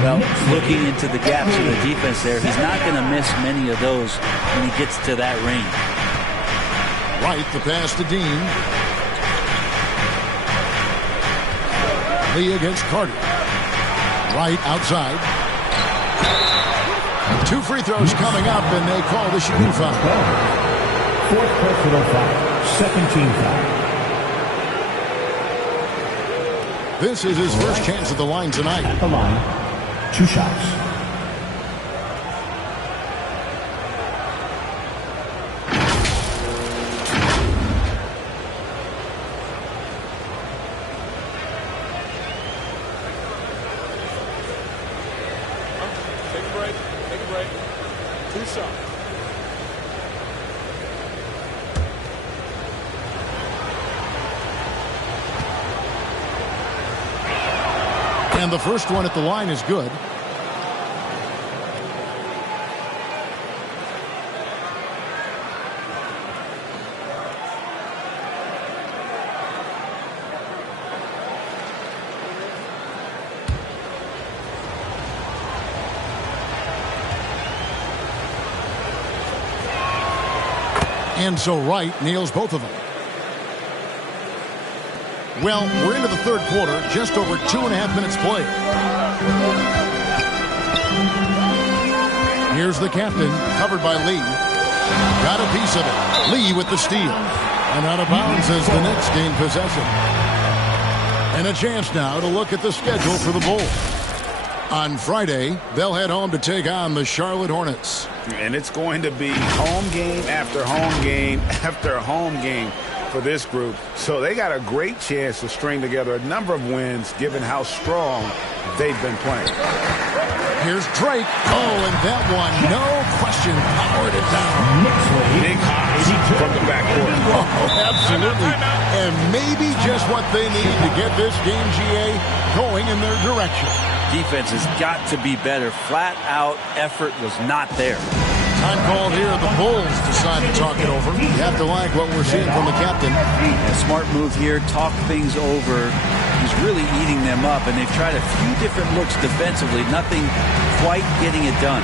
Well, looking into the gaps in the defense there, he's not going to miss many of those when he gets to that range. Right, the pass to Dean. Lee against Carter. Right outside. 2 free throws coming up, and they call the shooting foul. 4th personal foul. 2nd team foul. This is his first chance at the line tonight. At the line, 2 shots. Take a break. Take a break. 2 shots. And the first one at the line is good. And so Wright nails both of them. Well, we're into the 3rd quarter, just over 2.5 minutes played. Here's the captain, covered by Lee. Got a piece of it. Lee with the steal. And out of bounds as the Knicks gain possession. And a chance now to look at the schedule for the Bulls. On Friday, they'll head home to take on the Charlotte Hornets. And it's going to be home game after home game after home game for this group. So they got a great chance to string together a number of wins given how strong they've been playing. Here's Drake. Oh, and that one, no question, powered it down. Big hops from the backcourt. Oh, absolutely. And maybe just what they need to get this game, GA, going in their direction. defense has got to be better. Flat out effort was not there. Time called here. The Bulls decide to talk it over. You have to like what we're seeing from the captain. A smart move here. Talk things over. He's really eating them up, and they've tried a few different looks defensively. Nothing quite getting it done.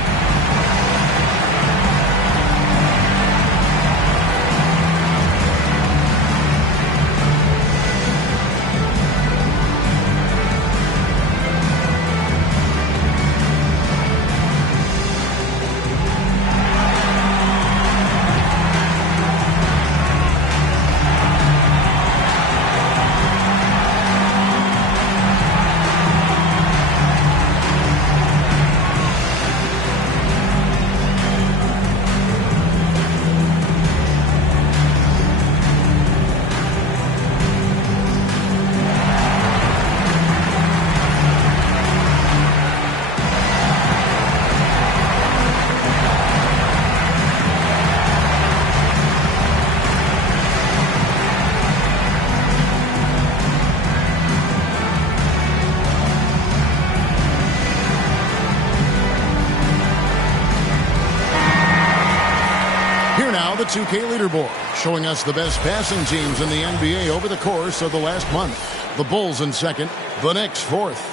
The 2K leaderboard showing us the best passing teams in the NBA over the course of the last month. The Bulls in second, the Knicks fourth.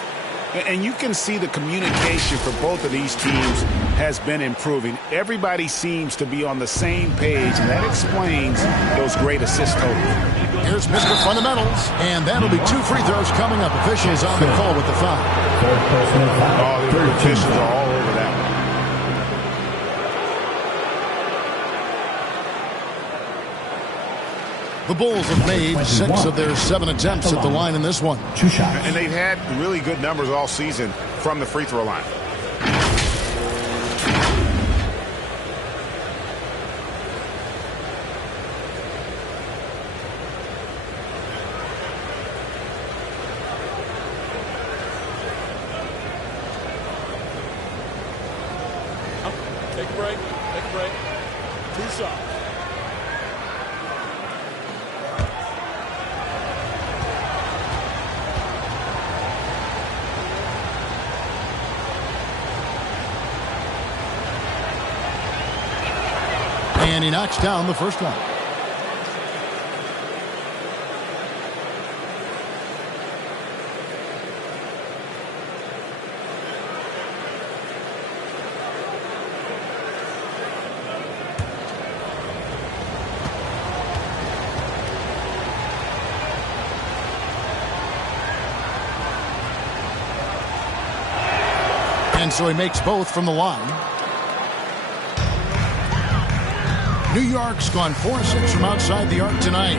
And you can see the communication for both of these teams has been improving. Everybody seems to be on the same page, and that explains those great assist totals. Here's Mr. Fundamentals, and that'll be 2 free throws coming up. Officials on the call with the foul. Oh, the officials are all over that one. The Bulls have made 6 of their 7 attempts at the line in this one. 2 shots. And they've had really good numbers all season from the free throw line. Take a break. Take a break. 2 shots. And he knocks down the first one. And so he makes both from the line. New York's gone 4-6 from outside the arc tonight.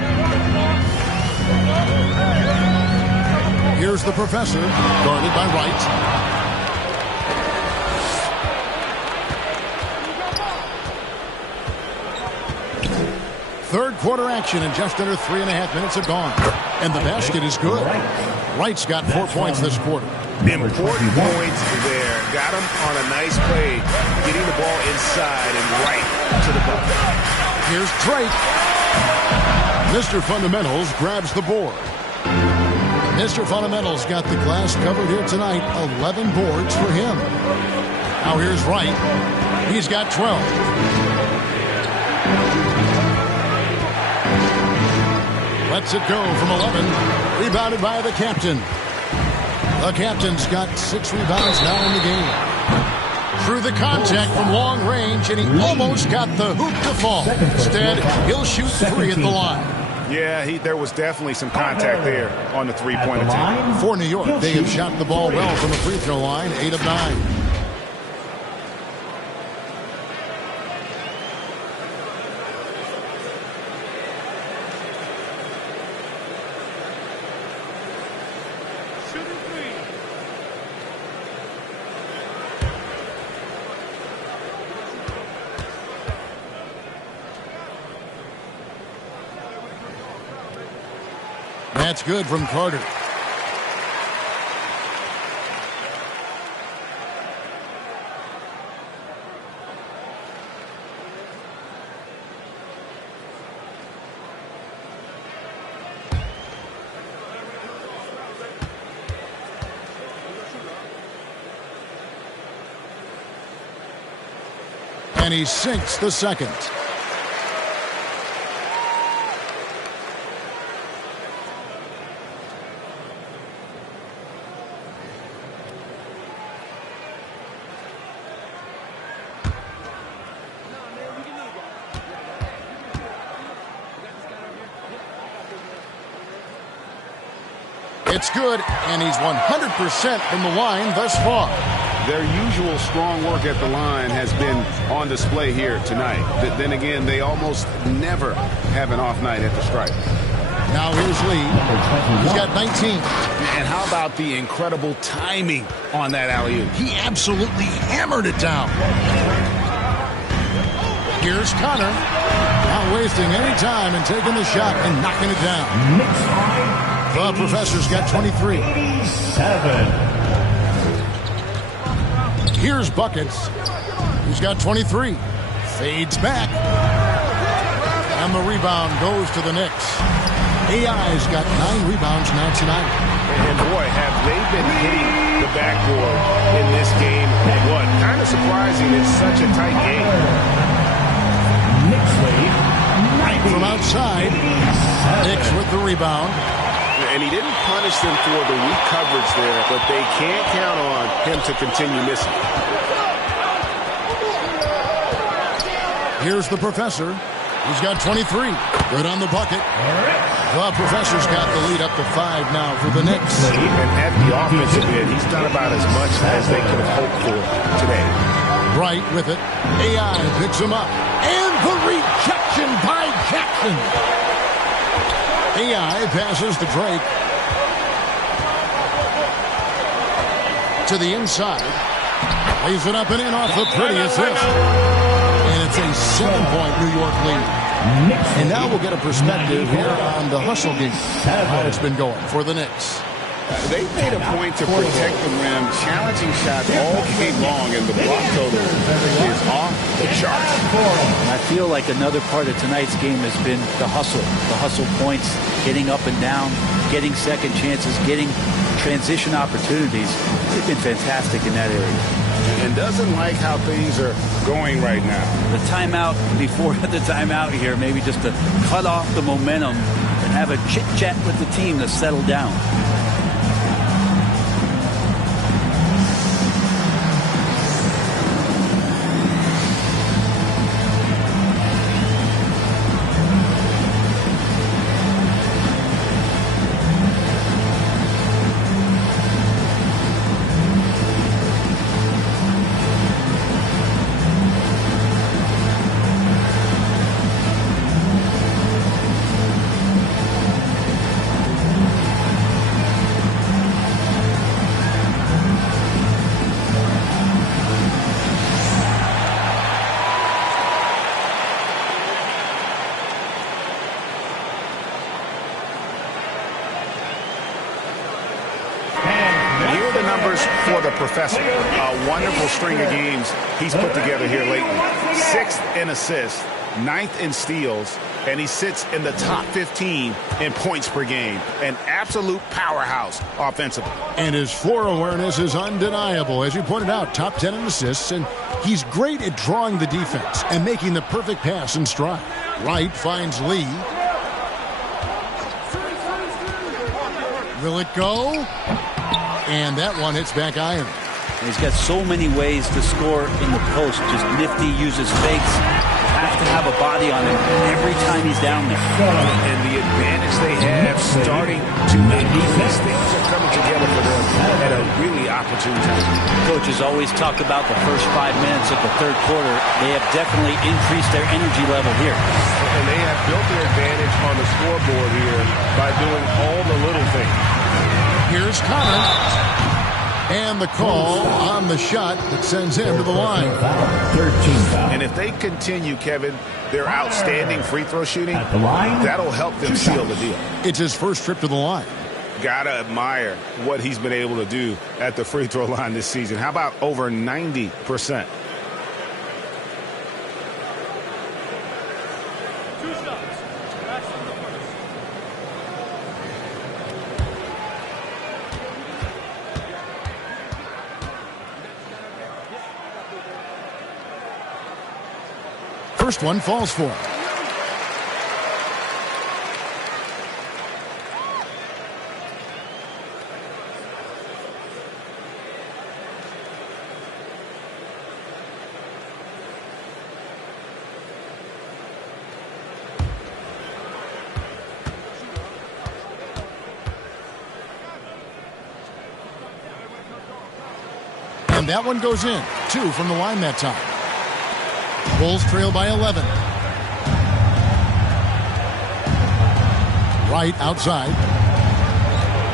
Here's the professor, guarded by Wright. Third quarter action, and just under 3.5 minutes have gone. And the basket is good. Wright's got 4 points this quarter. Important points there. Got him on a nice play, getting the ball inside and right to the bucket. Here's Drake. Mr. Fundamentals grabs the board. Mr. Fundamentals got the glass covered here tonight. 11 boards for him. Now here's Wright. He's got 12. Lets it go from 11. Rebounded by the captain. The captain's got 6 rebounds now in the game. Through the contact from long range, and he almost got the hoop to fall. Instead, he'll shoot 3 at the line. Yeah, there was definitely some contact there on the three-point attempt. For New York, they have shot the ball well from the free throw line, 8 of 9. That's good from Carter. And he sinks the second. It's good, and he's 100% from the line thus far. Their usual strong work at the line has been on display here tonight. But then again, they almost never have an off night at the stripe. Now here's Lee. He's got 19. And how about the incredible timing on that alley-oop? He absolutely hammered it down. Here's Connor. Not wasting any time and taking the shot and knocking it down. The Professor's got 23. 87. Here's Buckets. He's got 23. Fades back. And the rebound goes to the Knicks. AI's got 9 rebounds now tonight. And boy, have they been hitting the backboard in this game. What? Kind of surprising. It's such a tight game. Knicks lead. From outside, Knicks with the rebound. And he didn't punish them for the weak coverage there, but they can't count on him to continue missing. Here's the Professor. He's got 23. Good on the bucket. The Professor's got the lead up to 5 now for the Knicks. And at the offensive end, he's done about as much as they could have hoped for today. Right with it. AI picks him up. And the rejection by Jackson. AI passes to Drake. To the inside. Lays it up and in off the pretty assist. And it's a 7-point New York lead. And now we'll get a perspective here on the hustle game. How it's been going for the Knicks. They've made a point to protect the rim, challenging shots all game long, and the block total is off the charts. And I feel like another part of tonight's game has been the hustle points, getting up and down, getting second chances, getting transition opportunities. They've been fantastic in that area. And doesn't like how things are going right now. The timeout before the timeout here, maybe just to cut off the momentum and have a chit-chat with the team to settle down. For the Professor, a wonderful string of games he's put together here lately. 6th in assists, 9th in steals, and he sits in the top 15 in points per game. An absolute powerhouse offensively. And his floor awareness is undeniable. As you pointed out, top 10 in assists, and he's great at drawing the defense and making the perfect pass in stride. Wright finds Lee. Will it go? And that one hits back iron. He's got so many ways to score in the post. Just nifty, uses fakes. You have to have a body on him every time he's down there. And the advantage they have starting to make these things are coming together for them at a really opportune time. Coach has always talked about the first 5 minutes of the third quarter. They have definitely increased their energy level here. And they have built their advantage on the scoreboard here by doing all the little things. Here's Connor. And the call on the shot that sends him to the line. 13 foul. And if they continue, Kevin, their outstanding free throw shooting, that'll help them seal the deal. It's his first trip to the line. Gotta admire what he's been able to do at the free throw line this season. How about over 90%? first one falls for him. And that one goes in. 2 from the line that time. Bulls trail by 11. Right outside.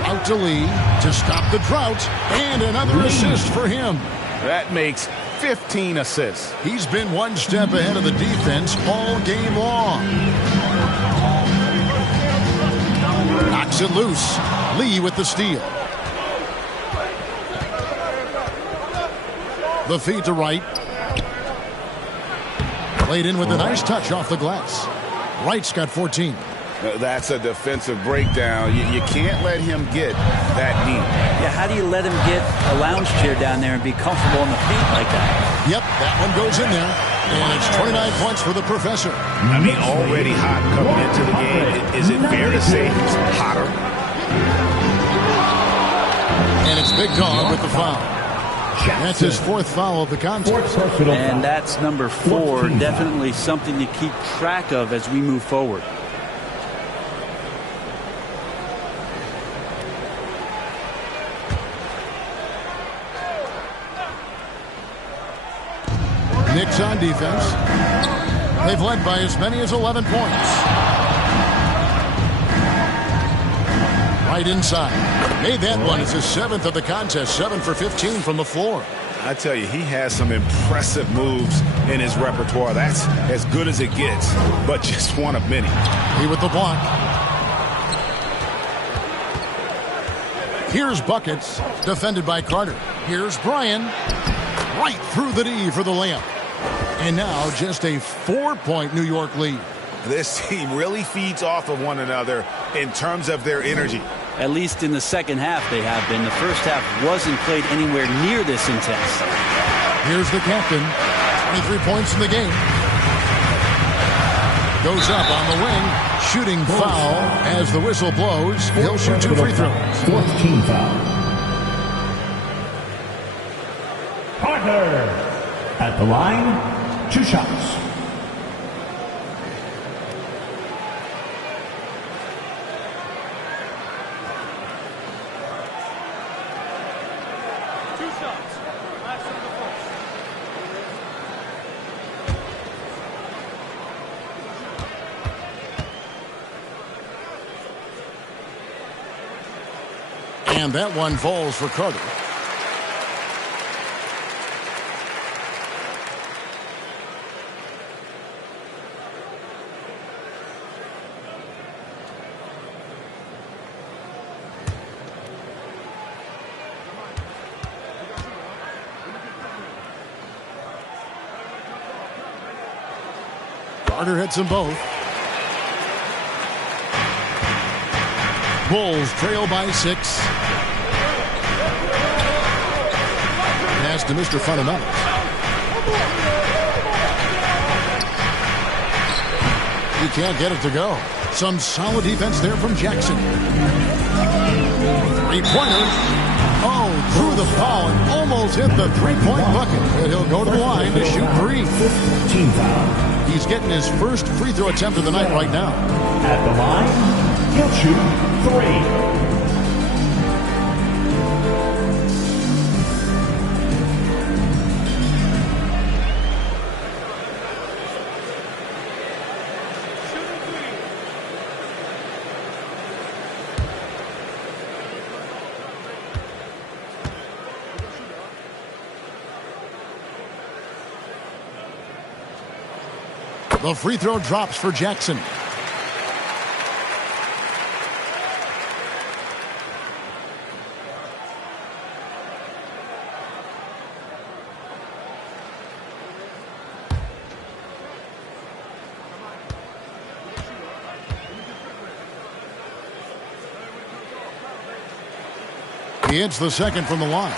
Out to Lee to stop the drought. And another assist for him. That makes 15 assists. He's been one step ahead of the defense all game long. Knocks it loose. Lee with the steal. The feed to Wright. Played in with a nice touch off the glass. Wright's got 14. That's a defensive breakdown. You can't let him get that deep. Yeah, how do you let him get a lounge chair down there and be comfortable in the paint like that? Yep, that one goes in there. And it's 29 points for the professor. I mean, already hot coming into the game. Is it fair to say he's hotter? And it's Big Dog with the foul. That's his 4th foul of the contest. And that's number 4. Definitely something to keep track of as we move forward. Knicks on defense. They've led by as many as 11 points. Right inside. Made that one. It's his 7th of the contest. 7 for 15 from the floor. I tell you, he has some impressive moves in his repertoire. That's as good as it gets, but just one of many. He with the block. Here's Buckets, defended by Carter. Here's Bryan. Right through the D for the layup. And now just a 4-point New York lead. This team really feeds off of one another in terms of their energy. At least in the second half they have been. The first half wasn't played anywhere near this intense. Here's the captain. 23 points in the game. Goes up on the wing. Shooting foul as the whistle blows. He'll shoot 2 free throws. 14 foul. Carter at the line. 2 shots. And that one falls for Carter. Carter hits them both. Bulls trail by 6. Pass to Mr. Fundamentals. He can't get it to go. Some solid defense there from Jackson. 3-pointer. Oh, through the foul and almost hit the 3-point bucket. And he'll go to the line to shoot 3. 15 foul. He's getting his first free throw attempt of the night right now. At the line, he'll shoot 3. The free throw drops for Jackson. He hits the second from the line.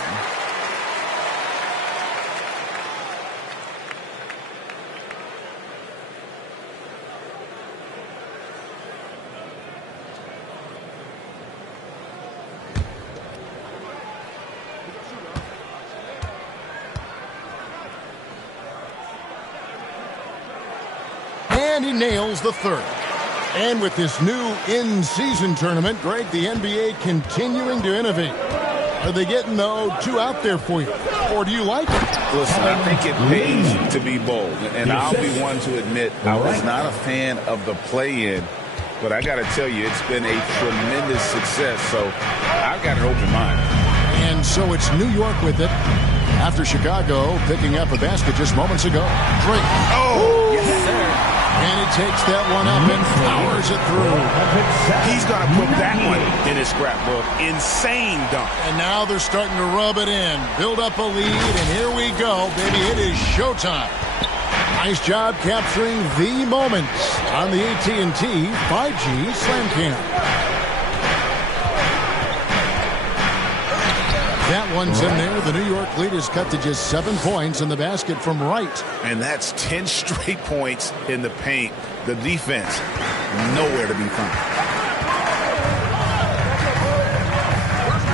And he nails the third. And with this new in-season tournament, Greg, the NBA continuing to innovate. Are they getting, though, too out there for you? Or do you like it? Listen, I think it pays to be bold. And I'll be one to admit I was not a fan of the play-in. But I got to tell you, it's been a tremendous success. So I've got an open mind. And so it's New York with it. After Chicago picking up a basket just moments ago. Drake. Oh, yes, sir. And he takes that one up and powers it through. He's going to put that one in his scrapbook. Insane dunk. And now they're starting to rub it in. Build up a lead, and here we go, baby. It is showtime. Nice job capturing the moments on the AT&T 5G Slam Cam. That one's in there. The New York lead is cut to just 7 points in the basket from Wright. And that's 10 straight points in the paint. The defense, nowhere to be found.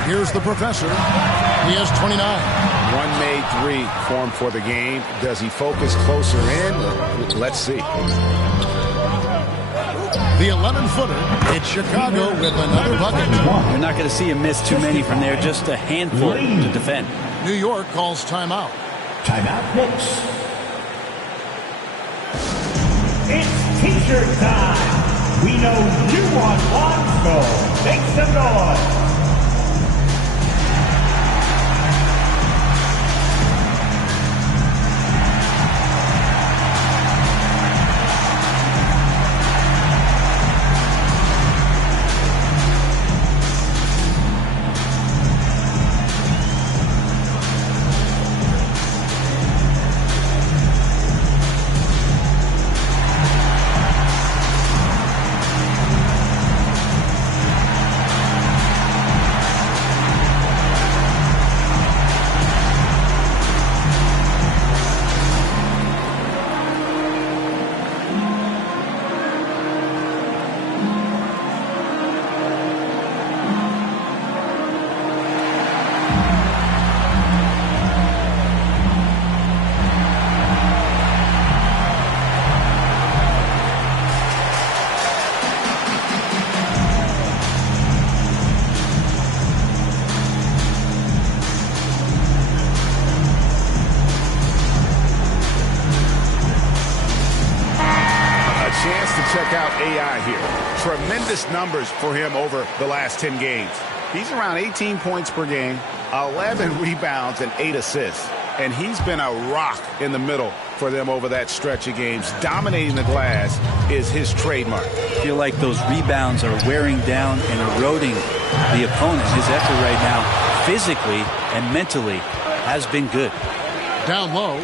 Here's the professor. He has 29. One made three for him for the game. Does he focus closer in? Let's see. The 11-footer. It's Chicago with another bucket. You're not going to see him miss too many from there. Just a handful to defend. New York calls timeout. Timeout Knicks. It's T-shirt time. We know you want one, so make some noise. Tremendous numbers for him over the last 10 games. He's around 18 points per game, 11 rebounds, and 8 assists. And he's been a rock in the middle for them over that stretch of games. Dominating the glass is his trademark. I feel like those rebounds are wearing down and eroding the opponent. His effort right now, physically and mentally, has been good. Down low.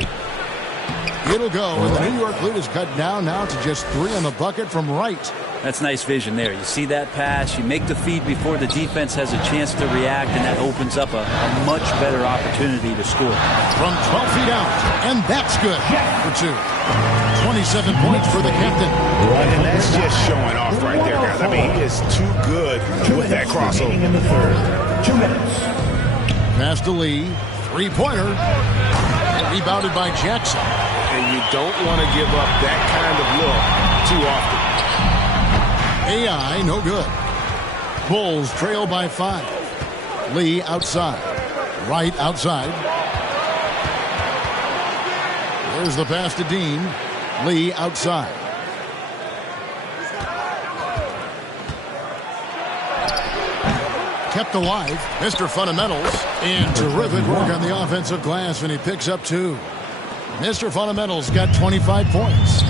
It'll go, and the New York lead is cut down now to just 3 on the bucket from Wright. That's nice vision there. You see that pass, you make the feed before the defense has a chance to react, and that opens up a much better opportunity to score. From 12 feet out, and that's good for 2. 27 points for the captain. And that's just showing off right there, guys. I mean, he is too good with that crossover. In the third. 2 minutes. Pass to Lee. Three-pointer. Rebounded by Jackson. And you don't want to give up that kind of look too often. AI, no good. Bulls trail by 5. Lee outside. Wright outside. There's the pass to Dean. Lee outside. Kept alive. Mr. Fundamentals. And terrific work on the offensive glass, and he picks up 2. Mr. Fundamentals got 25 points.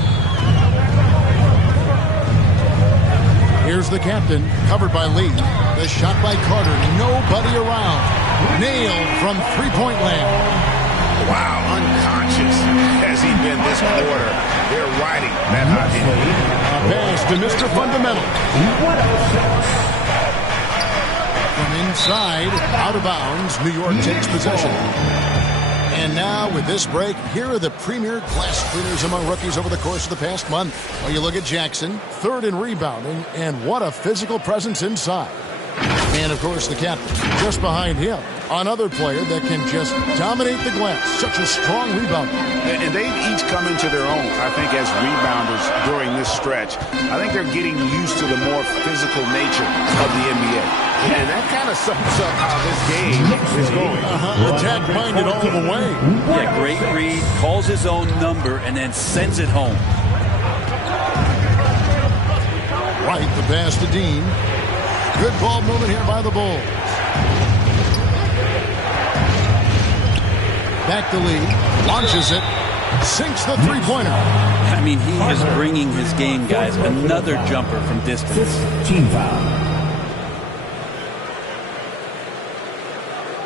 Here's the captain, covered by Lee. The shot by Carter, nobody around. Nailed from three-point land. Wow, unconscious has he been this quarter. They're riding that hot hand. A pass to Mr. Fundamental. From inside, out of bounds, New York takes possession. And now, with this break, here are the premier glass cleaners among rookies over the course of the past month. Well, you look at Jackson, 3rd in rebounding, and what a physical presence inside. And, of course, the captain just behind him. Another player that can just dominate the glass. Such a strong rebounder. And they've each come into their own, I think, as rebounders during this stretch. I think they're getting used to the more physical nature of the NBA. And that kind of sums up how this game is going. Attack-minded all the way. Yeah, great read. Calls his own number and then sends it home. Right, the pass to Dean. Good ball movement here by the Bulls. Back to Lee. Launches it. Sinks the three-pointer. I mean, he is bringing his game, guys. Another jumper from distance. Team foul.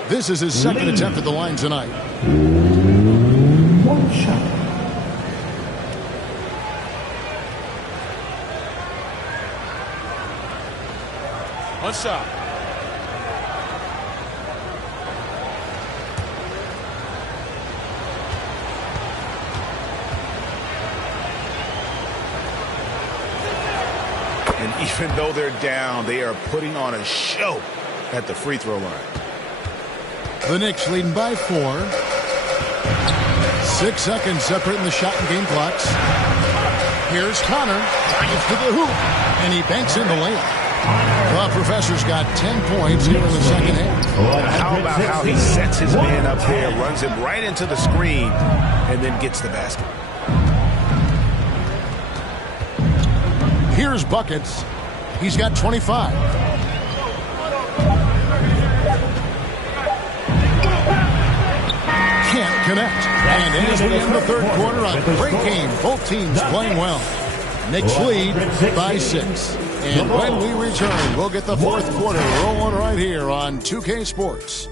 This is his second attempt at the line tonight. One shot. One shot. And even though they're down, they are putting on a show at the free throw line. The Knicks leading by 4. 6 seconds separating the shot and game clocks. Here's Connor. Drives to the hoop. And he banks in the layup. The Professor's got 10 points here in the second half. How about how he sets his man up there, runs him right into the screen, and then gets the basket. Here's buckets. He's got 25. Can't connect. And as we end the third quarter, a great game. Both teams playing well. Knicks lead by 6. And when we return, we'll get the fourth quarter rolling right here on 2K Sports.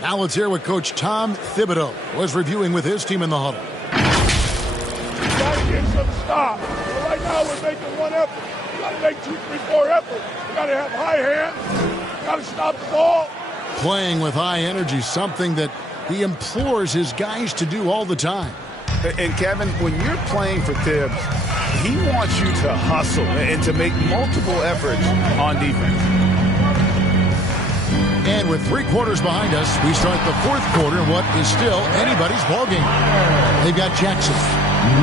Now let's hear what Coach Tom Thibodeau was reviewing with his team in the huddle. Got to get some stop. Right now we're making one effort. We got to make 2, 3, 4 efforts. We got to have high hands. We got to stop the ball. Playing with high energy, something that he implores his guys to do all the time. And Kevin, when you're playing for Thibs, he wants you to hustle and to make multiple efforts on defense. And with 3 quarters behind us, we start the fourth quarter in what is still anybody's ballgame. They've got Jackson,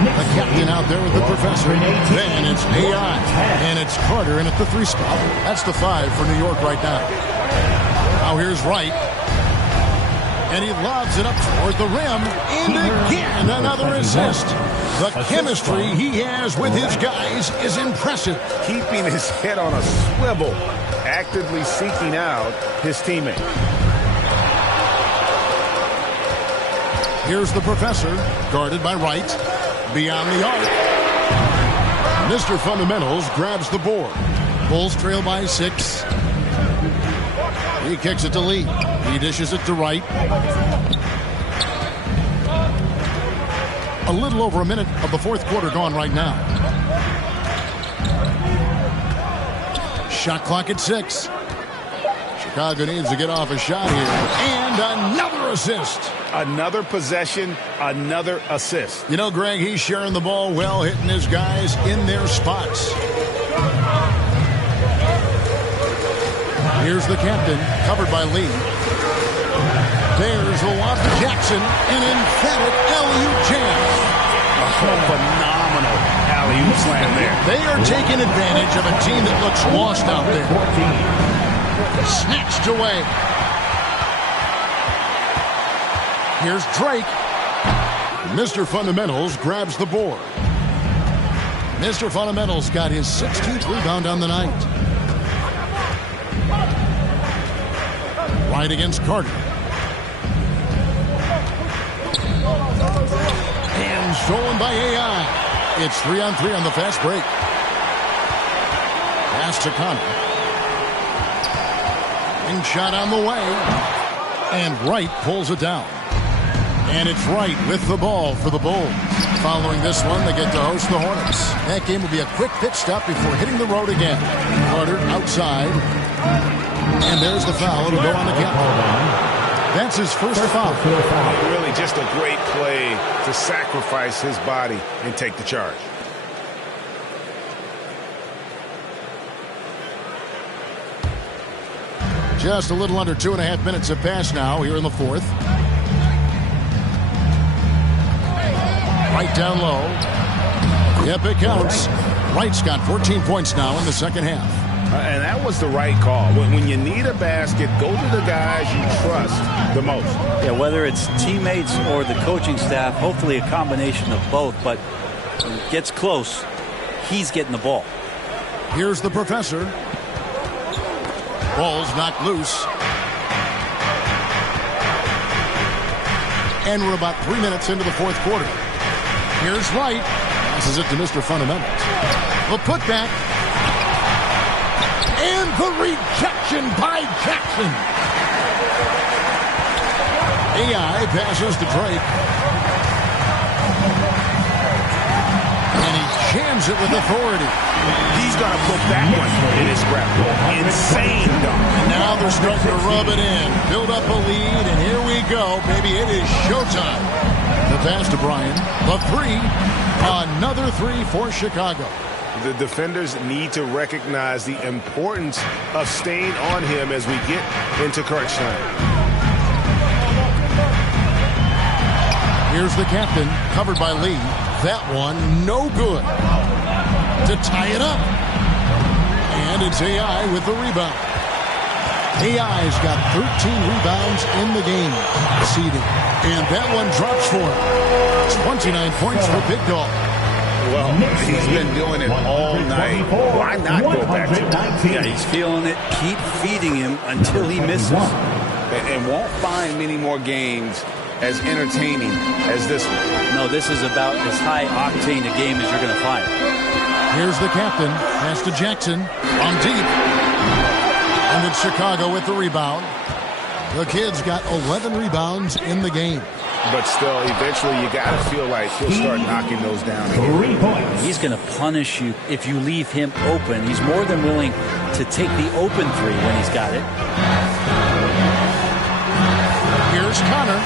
the captain, out there with the Professor. Then it's AI, and it's Carter in at the 3 spot. That's the 5 for New York right now. Now here's Wright. And he lobs it up toward the rim. And again, another assist. The chemistry he has with his guys is impressive. Keeping his head on a swivel, actively seeking out his teammate. Here's the Professor, guarded by Wright. Beyond the arc. Mr. Fundamentals grabs the board. Bulls trail by 6. He kicks it to Lee. He dishes it to Wright. A little over a minute of the fourth quarter gone right now. Shot clock at 6. Chicago needs to get off a shot here. And another assist. Another possession, another assist. You know, Greg, he's sharing the ball well, hitting his guys in their spots. Here's the captain, covered by Lee. There's the lob to Jackson, an emphatic alley-oop jam. Phenomenal alley-oop slam there. They are taking advantage of a team that looks lost out there. Snatched away. Here's Drake. Mr. Fundamentals grabs the board. Mr. Fundamentals got his 16th rebound on the night. Right against Carter. And stolen by AI. It's 3-on-3 on the fast break. Pass to Connor. Ring shot on the way. And Wright pulls it down. And it's Wright with the ball for the Bulls. Following this one, they get to host the Hornets. That game will be a quick pit stop before hitting the road again. Carter outside. And there's the foul. It'll go on the count. That's his first foul. Really just a great play to sacrifice his body and take the charge. Just a little under 2.5 minutes have passed now here in the fourth. Right down low. Yep, it counts. Wright's got 14 points now in the second half. And that was the right call. When you need a basket, go to the guys you trust the most. Yeah, whether it's teammates or the coaching staff, hopefully a combination of both. But when it gets close, he's getting the ball. Here's the professor. Ball's knocked loose. And we're about 3 minutes into the fourth quarter. Here's Wright. Passes it to Mr. Fundamentals. The putback. And the rejection by Jackson. AI passes to Drake. And he jams it with authority. He's going to put that one in his grab. Insane dunk. And now they're starting to rub it in. Build up a lead, and here we go. Baby, it is showtime. The pass to Bryant. The three. Another three for Chicago. The defenders need to recognize the importance of staying on him as we get into crunch time. Here's the captain, covered by Lee. That one, no good. To tie it up. And it's AI with the rebound. AI's got 13 rebounds in the game. Seeding. And that one drops for him. 29 points for Big Dog. Well, he's been doing it all night. Why not go back to it? Yeah, he's feeling it. Keep feeding him until he misses. And won't find many more games as entertaining as this one. No, this is about as high octane a game as you're going to find. Here's the captain. Pass to Jackson. On deep. And it's Chicago with the rebound. The kid's got 11 rebounds in the game. But still, eventually you got to feel like he'll start knocking those down again. 3 points. He's going to punish you if you leave him open. He's more than willing to take the open three when he's got it. Here's Connor.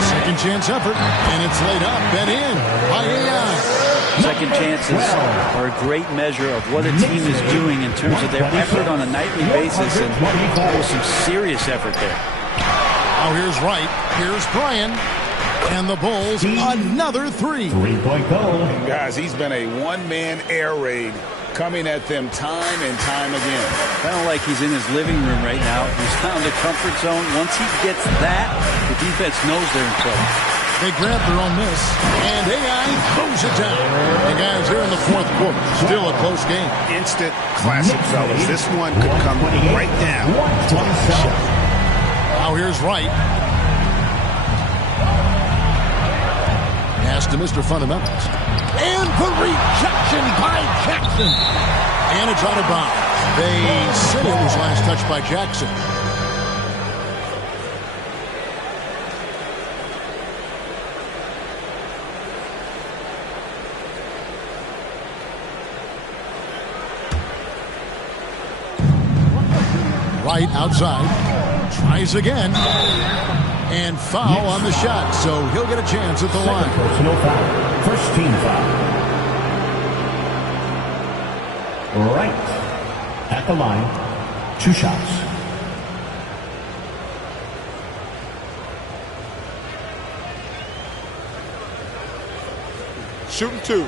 Second chance effort, and it's laid up and in by AI. Second chances are a great measure of what a team is doing in terms of their effort on a nightly basis, and there was some serious effort there. Now here's Wright. Here's Brian. And the Bulls, another three. 3-point goal. And guys, he's been a one-man air raid coming at them time and time again. Kind of like he's in his living room right now. He's found a comfort zone. Once he gets that, the defense knows they're in trouble. They grab their own miss, and AI throws it down. And guys, here in the fourth quarter, still a close game. Instant classic, fellas. This one could come right down. Now here's Wright. Pass to Mr. Fundamentals. And the rejection by Jackson. And it's out of bounds. They said it was last touched by Jackson. Right outside. Tries again. And foul on the shot, so he'll get a chance at the line. Personal foul. First team foul. Right at the line. 2 shots. Shooting 2.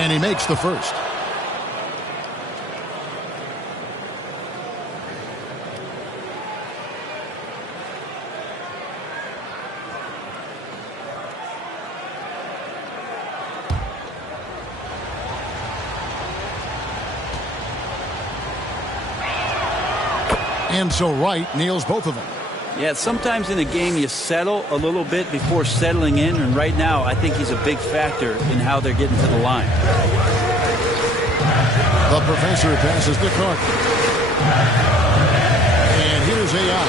And he makes the first. And so Wright nails both of them. Yeah, sometimes in a game you settle a little bit before settling in, and right now I think he's a big factor in how they're getting to the line. The professor passes to Clark. And here's AI.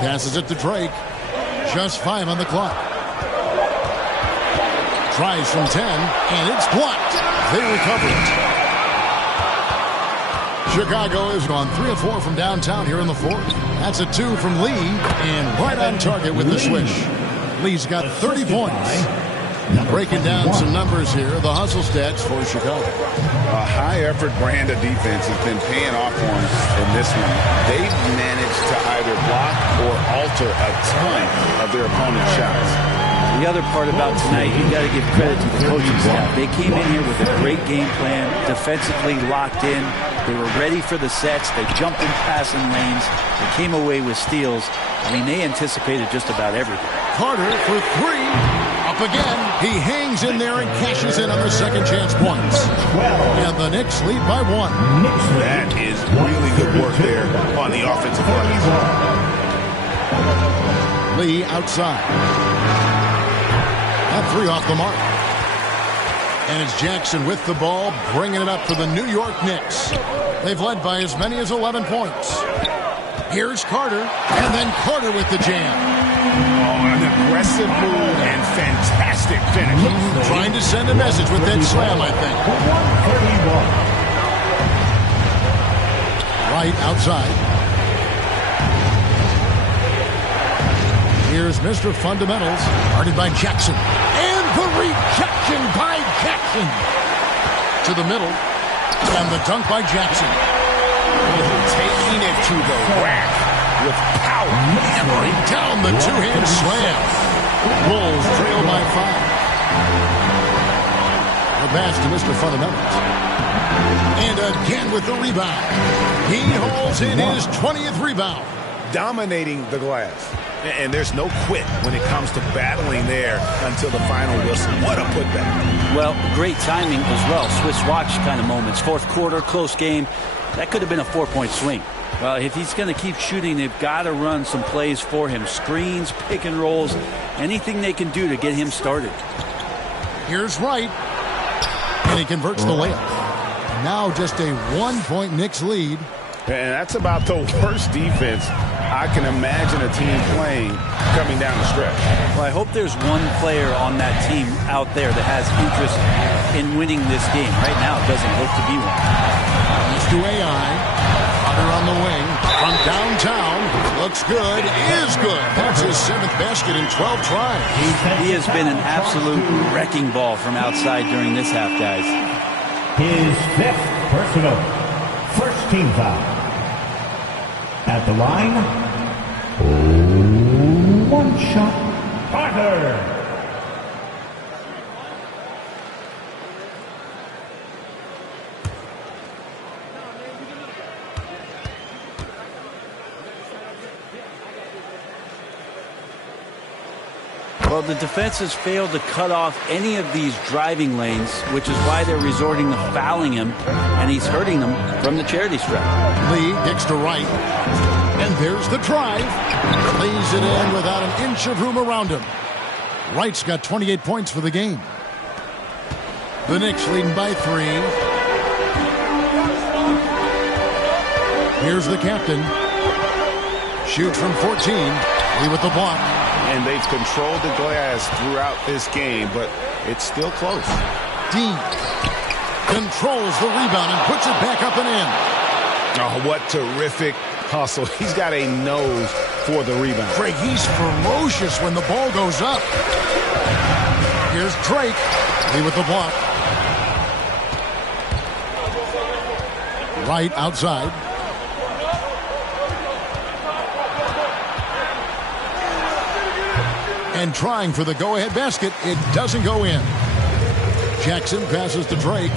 Passes it to Drake. Just 5 on the clock. Tries from 10, and it's blocked. They recover it. Chicago has gone 3 of 4 from downtown here in the fourth. That's a 2 from Lee, and right on target with the swish. Lee's got 30 points. Breaking down some numbers here, the hustle stats for Chicago. A high-effort brand of defense has been paying off for them in this one. They've managed to either block or alter a ton of their opponent's shots. The other part about tonight, you got to give credit to the coaching staff. They came in here with a great game plan, defensively locked in. They were ready for the sets. They jumped in passing lanes. They came away with steals. I mean, they anticipated just about everything. Carter for 3. Up again. He hangs in there and cashes in on the second chance points. And the Knicks lead by 1. That is really good work there on the offensive glass. Lee outside. That 3 off the mark. And it's Jackson with the ball, bringing it up for the New York Knicks. They've led by as many as 11 points. Here's Carter, and then Carter with the jam. Oh, an aggressive move and fantastic finish. Trying to send a message with that slam, I think. Right outside. Here's Mr. Fundamentals, guarded by Jackson. And the rejection by Jackson. To the middle. And the dunk by Jackson. Taking it to the rack with power. Hammering down the two-hand slam. Bulls trail by 5. The pass to Mr. Fundamentals. And again with the rebound. He hauls in his 20th rebound. Dominating the glass. And there's no quit when it comes to battling there until the final whistle. What a putback. Well, great timing as well. Swiss watch kind of moments. Fourth quarter, close game. That could have been a 4-point swing. Well, if he's going to keep shooting, they've got to run some plays for him. Screens, pick and rolls, anything they can do to get him started. Here's Wright. And he converts the layup. Now just a 1-point Knicks lead. And that's about the worst defense I can imagine a team playing coming down the stretch. Well, I hope there's one player on that team out there that has interest in winning this game. Right now, it doesn't look to be one. He's to AI. Carter on the wing. From downtown. Looks good. Is good. That's his 7th basket in 12 tries. He has been an absolute wrecking ball from outside during this half, guys. His 5th personal. First team foul. At the line, 1 shot, Carter. Well, the defense has failed to cut off any of these driving lanes, which is why they're resorting to fouling him, and he's hurting them from the charity stripe. Lee kicks to right. And there's the drive. Lays it in without an inch of room around him. Wright's got 28 points for the game. The Knicks leading by 3. Here's the captain. Shoots from 14. Lee with the block. And they've controlled the glass throughout this game, but it's still close. Dean controls the rebound and puts it back up and in. Oh, what terrific hustle. He's got a nose for the rebound. Drake, he's ferocious when the ball goes up. Here's Drake. Lee with the block. Right outside. And trying for the go-ahead basket. It doesn't go in. Jackson passes to Drake.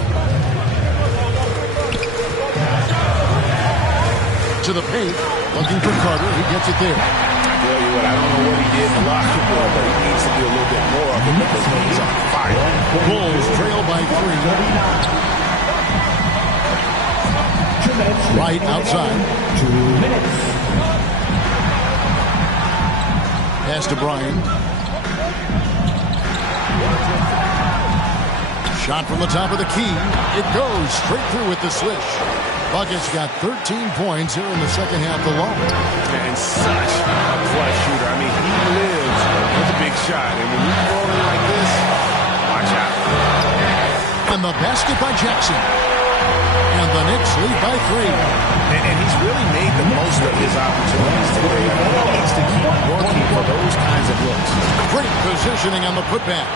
To the paint. Looking for Carter. He gets it there. I tell you what, I don't know what he did in the locker room, but he needs to do a little bit more of it because he's on fire. Bulls trail by 3. Right outside. 2 minutes. Pass to Bryant. Shot from the top of the key. It goes straight through with the swish. Bucket's got 13 points here in the second half alone. And such a clutch shooter. I mean, he lives with a big shot. And when you roll in like this, watch out. And the basket by Jackson. And the Knicks lead by 3. And he's really made the most of his opportunities today. He needs to keep working for those kinds of looks. Great positioning on the putback.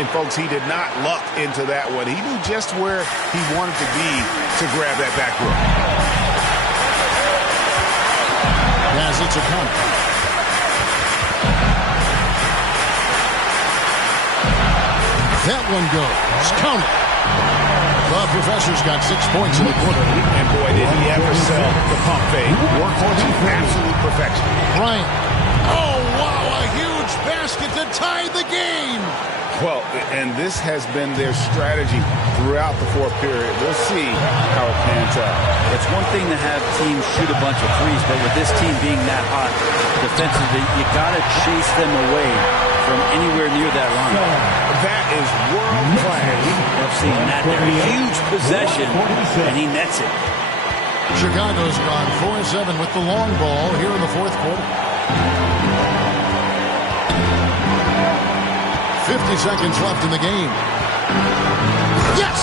And, folks, he did not luck into that one. He knew just where he wanted to be to grab that backboard. As it's a count. That one goes. Count it. The professor's got 6 points in the quarter. And, boy, did he ever sell the pump fake. Workhorse to absolute perfection. Bryant. Oh, wow, a huge basket to tie the game. Well, and this has been their strategy throughout the fourth period. We'll see how it pans out. It's one thing to have teams shoot a bunch of threes, but with this team being that hot defensively, you got to chase them away from anywhere near that line. That is world class. I've seen that there. Huge possession, and he nets it. Chicago's gone 4-7 with the long ball here in the fourth quarter. 50 seconds left in the game. Yes!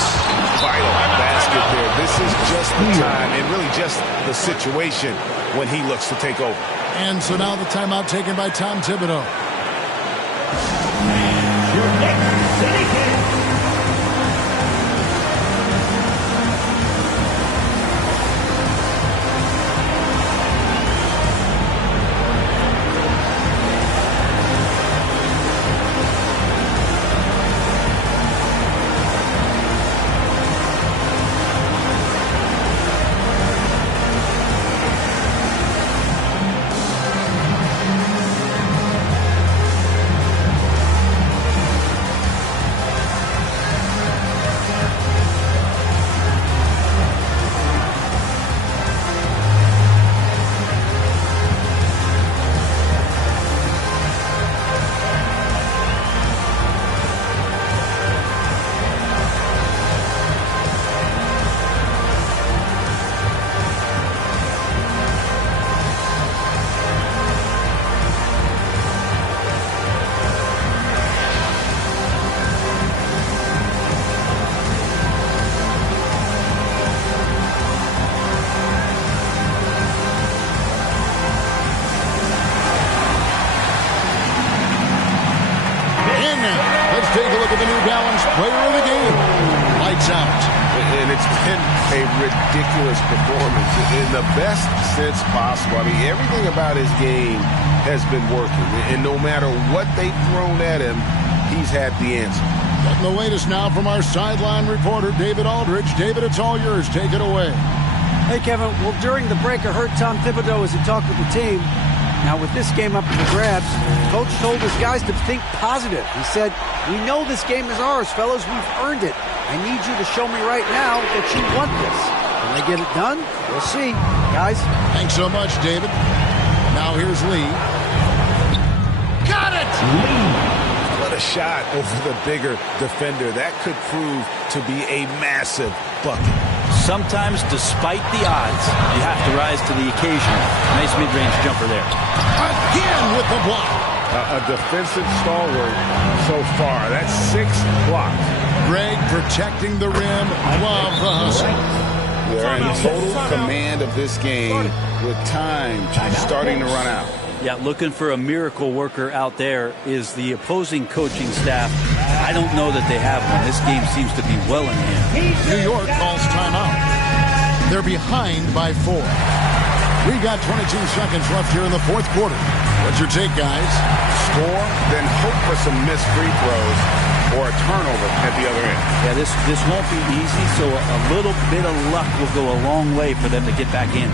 Vital basket there. This is just the time and really just the situation when he looks to take over. And so now the timeout taken by Tom Thibodeau. Your next City Kid. Take a look at the New Balance player of the game. Lights out. And it's been a ridiculous performance in the best sense possible. I mean, everything about his game has been working. And no matter what they've thrown at him, he's had the answer. Getting the latest now from our sideline reporter, David Aldridge. David, it's all yours. Take it away. Hey, Kevin. Well, during the break, I heard Tom Thibodeau as he talked with the team. Now, with this game up for grabs, Coach told his guys to think positive. He said, "We know this game is ours, fellas. We've earned it. I need you to show me right now that you want this. Can they get it done? We'll see. Guys." Thanks so much, David. Now here's Lee. Got it! What a shot over the bigger defender. That could prove to be a massive bucket. Sometimes, despite the odds, you have to rise to the occasion. Nice mid-range jumper there. Again with the block. A defensive stalwart so far. That's 6 blocks. Greg protecting the rim. Love the hustle. They're in total command of this game with time starting to run out. Yeah, looking for a miracle worker out there is the opposing coaching staff. I don't know that they have one. This game seems to be well in hand. New York calls timeout. They're behind by 4. We got 22 seconds left here in the fourth quarter. What's your take, guys? Score, then hope for some missed free throws or a turnover at the other end. Yeah, this won't be easy, so a little bit of luck will go a long way for them to get back in.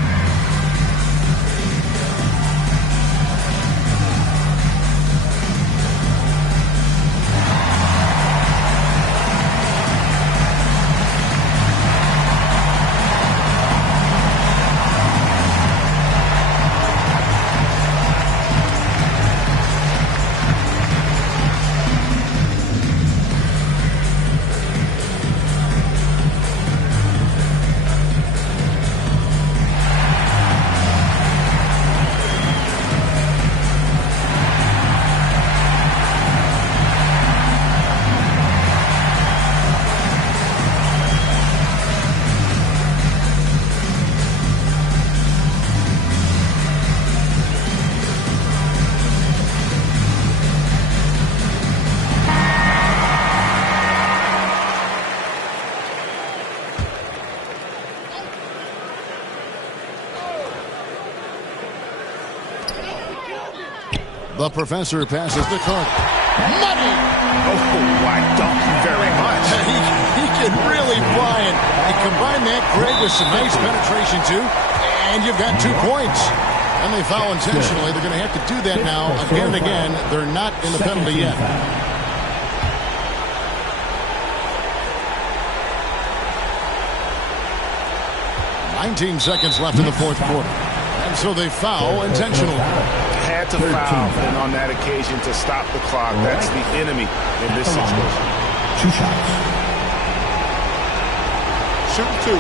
The professor passes to Carter. Money! Oh, I don't very much. He can really fly, and combine that, Greg, with some nice penetration, too, and you've got 2 points. And they foul intentionally. They're going to have to do that now again and again. They're not in the penalty yet. 19 seconds left in the fourth quarter. And so they foul intentionally. Had to foul, and on that occasion to stop the clock. That's the enemy in this situation. 2 shots. Shoot 2.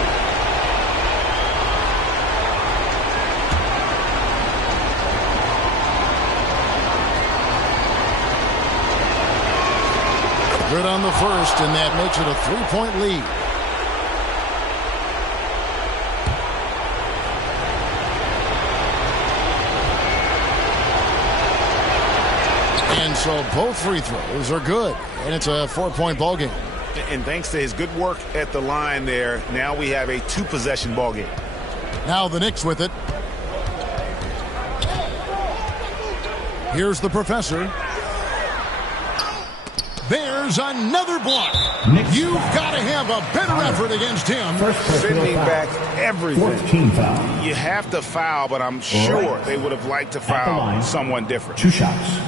Good on the first, and that makes it a 3-point lead. And so both free throws are good, and it's a 4-point ball game. And thanks to his good work at the line there, now we have a 2-possession ball game. Now the Knicks with it. Here's the professor. There's another block. You've got to have a better effort against him. Sending back everything. 14 foul. You have to foul, but I'm sure they would have liked to foul someone different. 2 shots.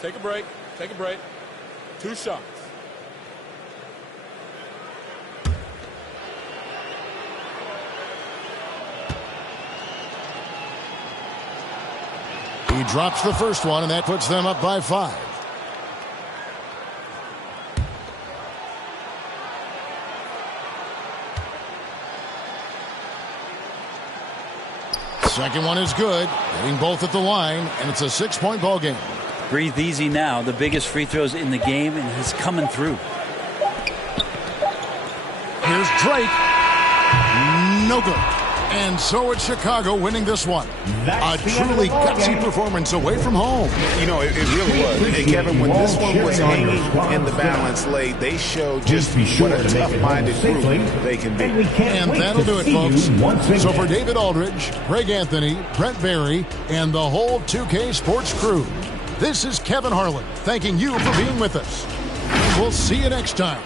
Take a break. Take a break. 2 shots. He drops the first one, and that puts them up by 5. Second one is good, hitting both at the line, and it's a 6-point ball game. Breathe easy now. The biggest free throws in the game, and he's coming through. Here's Drake. No good. And so it's Chicago winning this one. A truly gutsy performance away from home. You know, it really was. And Kevin, when this one was hanging in the balance late, they showed just what a tough-minded group they can be. And that'll do it, folks. So for David Aldridge, Greg Anthony, Brent Barry, and the whole 2K Sports crew, this is Kevin Harlan thanking you for being with us. And we'll see you next time.